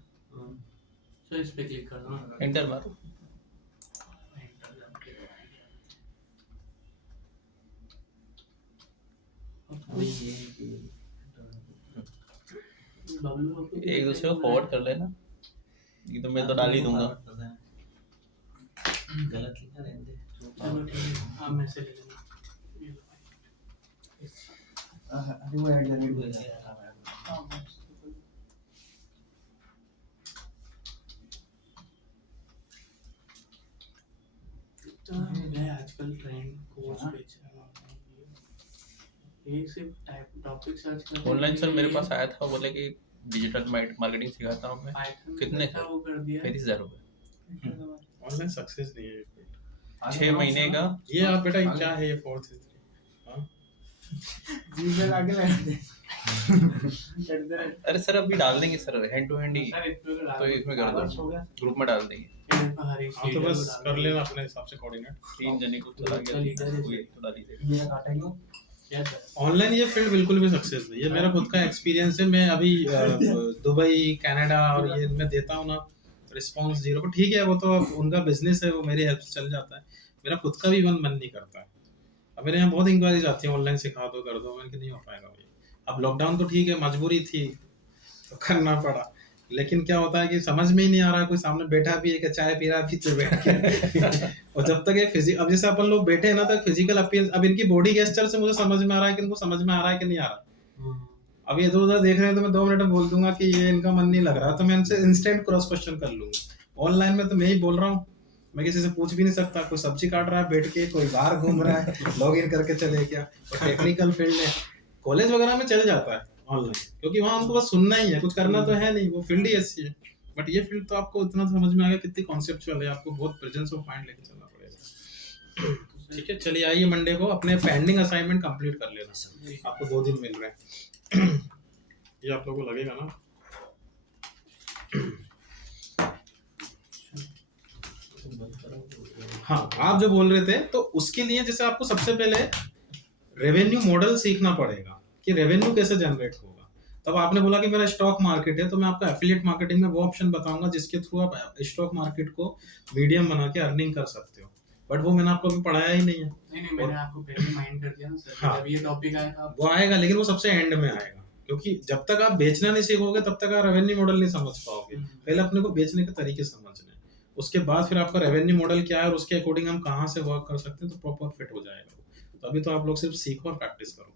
तो इस पे क्लिक कर दो ना। एंटर मारो। एक दूसरे को फॉरवर्ड कर लेना, ये तो मैं तो डाल ही दूंगा। गलत लिखा रहने दे। चलो ठीक है, हाँ मैं से ले लेना। ये लो भाई। अरे वो ऐड करेंगे। तो मैं आजकल ट्रेंड कोर्स बेच रहा हूँ। एक से टाइप टॉपिक सर्च करते ऑनलाइन सर मेरे पास आया था, बोले कि डिजिटल मार्केटिंग सिखाता हूँ मैं। कितने का वो कर दिया 35,000 रुपये, ऑनलाइन सक्सेस नहीं है 6 महीने का। ये। आप बेटा ये क्या है ये 433? जीमेल आगे लगा दे। अरे सर अभी डाल देंगे सर, हैंड टू हैंड ही, सर इस पे तो इसमें कर दो, हो गया। ग्रुप में डाल देंगे। आप तो बस कर लेना अपने हिसाब से कोऑर्डिनेट। 3 जने को चला गया, कोई एक तो डाल ही देगा। मेरा काटा क्यों? क्या सर ऑनलाइन ये फील्ड बिल्कुल भी सक्सेस नहीं है। मेरा खुद का एक्सपीरियंस है, मैं अभी दुबई कनाडा और ये इनमें देता हूँ ना, रिस्पांस जीरो। ठीक है वो तो उनका बिजनेस है, वो मेरी हेल्प से चल जाता है, मेरा खुद का भी मन नहीं करता है। अब मेरे यहाँ बहुत इंक्वायरीज आती है ऑनलाइन सिखा दो कर दो, मैंने कि नहीं हो पाएगा भाई। अब लॉकडाउन तो ठीक है, मजबूरी थी तो करना पड़ा, लेकिन क्या होता है कि समझ में ही नहीं आ रहा, कोई सामने बैठा भी है कि चाय पी रहा है पीछे बैठ के और जब तक ये अब जैसे अपन लोग बैठे हैं ना, तक फिजिकल अपीयरेंस, अब इनकी बॉडी गेस्चर से मुझे समझ में आ रहा है कि इनको समझ में आ रहा है कि नहीं आ रहा। अब ये इधर उधर देख रहे हैं तो मैं 2 मिनट में बोल दूंगा कि ये इनका मन नहीं लग रहा, तो मैं इनसे इंस्टेंट क्रॉस क्वेश्चन कर लूंगा। ऑनलाइन में तो मैं ही बोल रहा हूँ, मैं किसी से पूछ भी नहीं सकता, कोई सब्जी काट रहा है बैठ के, कोई बाहर घूम रहा है लॉग इन करके चले गया, और टेक्निकल फील्ड है, कॉलेज वगैरह में चल जाता है ऑनलाइन, क्योंकि वहाँ उनको बस सुनना ही है, कुछ करना तो है नहीं, वो फील्ड ही ऐसी है। बट ये फील्ड तो आपको इतना समझ में आ गया कितनी कॉन्सेप्चुअल है, आपको बहुत प्रेजेंस ऑफ माइंड लेके चलना पड़ेगा। ठीक है, चलिए आइए मंडे को अपने पेंडिंग असाइनमेंट कंप्लीट कर लेना, आपको 2 दिन मिल रहे हैं। ये आप लोगों को लगेगा ना? हाँ, आप जो बोल रहे थे तो उसके लिए जैसे आपको सबसे पहले रेवेन्यू मॉडल सीखना पड़ेगा कि रेवेन्यू कैसे जनरेट होगा। तब आपने बोला कि मेरा स्टॉक मार्केट है, तो मैं आपको एफिलिएट मार्केटिंग में वो ऑप्शन बताऊंगा जिसके थ्रू आप स्टॉक मार्केट को मीडियम बना के अर्निंग कर सकते हो, बट वो मैंने आपको अभी पढ़ाया ही नहीं है। नहीं मैंने आपको पहले माइंड कर दिया ना सर, हाँ। जब ये टॉपिक आएगा वो आएगा, लेकिन वो सबसे एंड में आएगा, क्योंकि जब तक आप बेचना नहीं सीखोगे तब तक आप रेवेन्यू मॉडल नहीं समझ पाओगे। पहले अपने को बेचने के तरीके समझने, उसके बाद फिर आपका रेवेन्यू मॉडल क्या है और उसके अकॉर्डिंग हम कहाँ से वर्क कर सकते हैं, तो प्रॉपर फिट हो जाएगा। तो अभी तो आप लोग सिर्फ सीखो और प्रैक्टिस करो।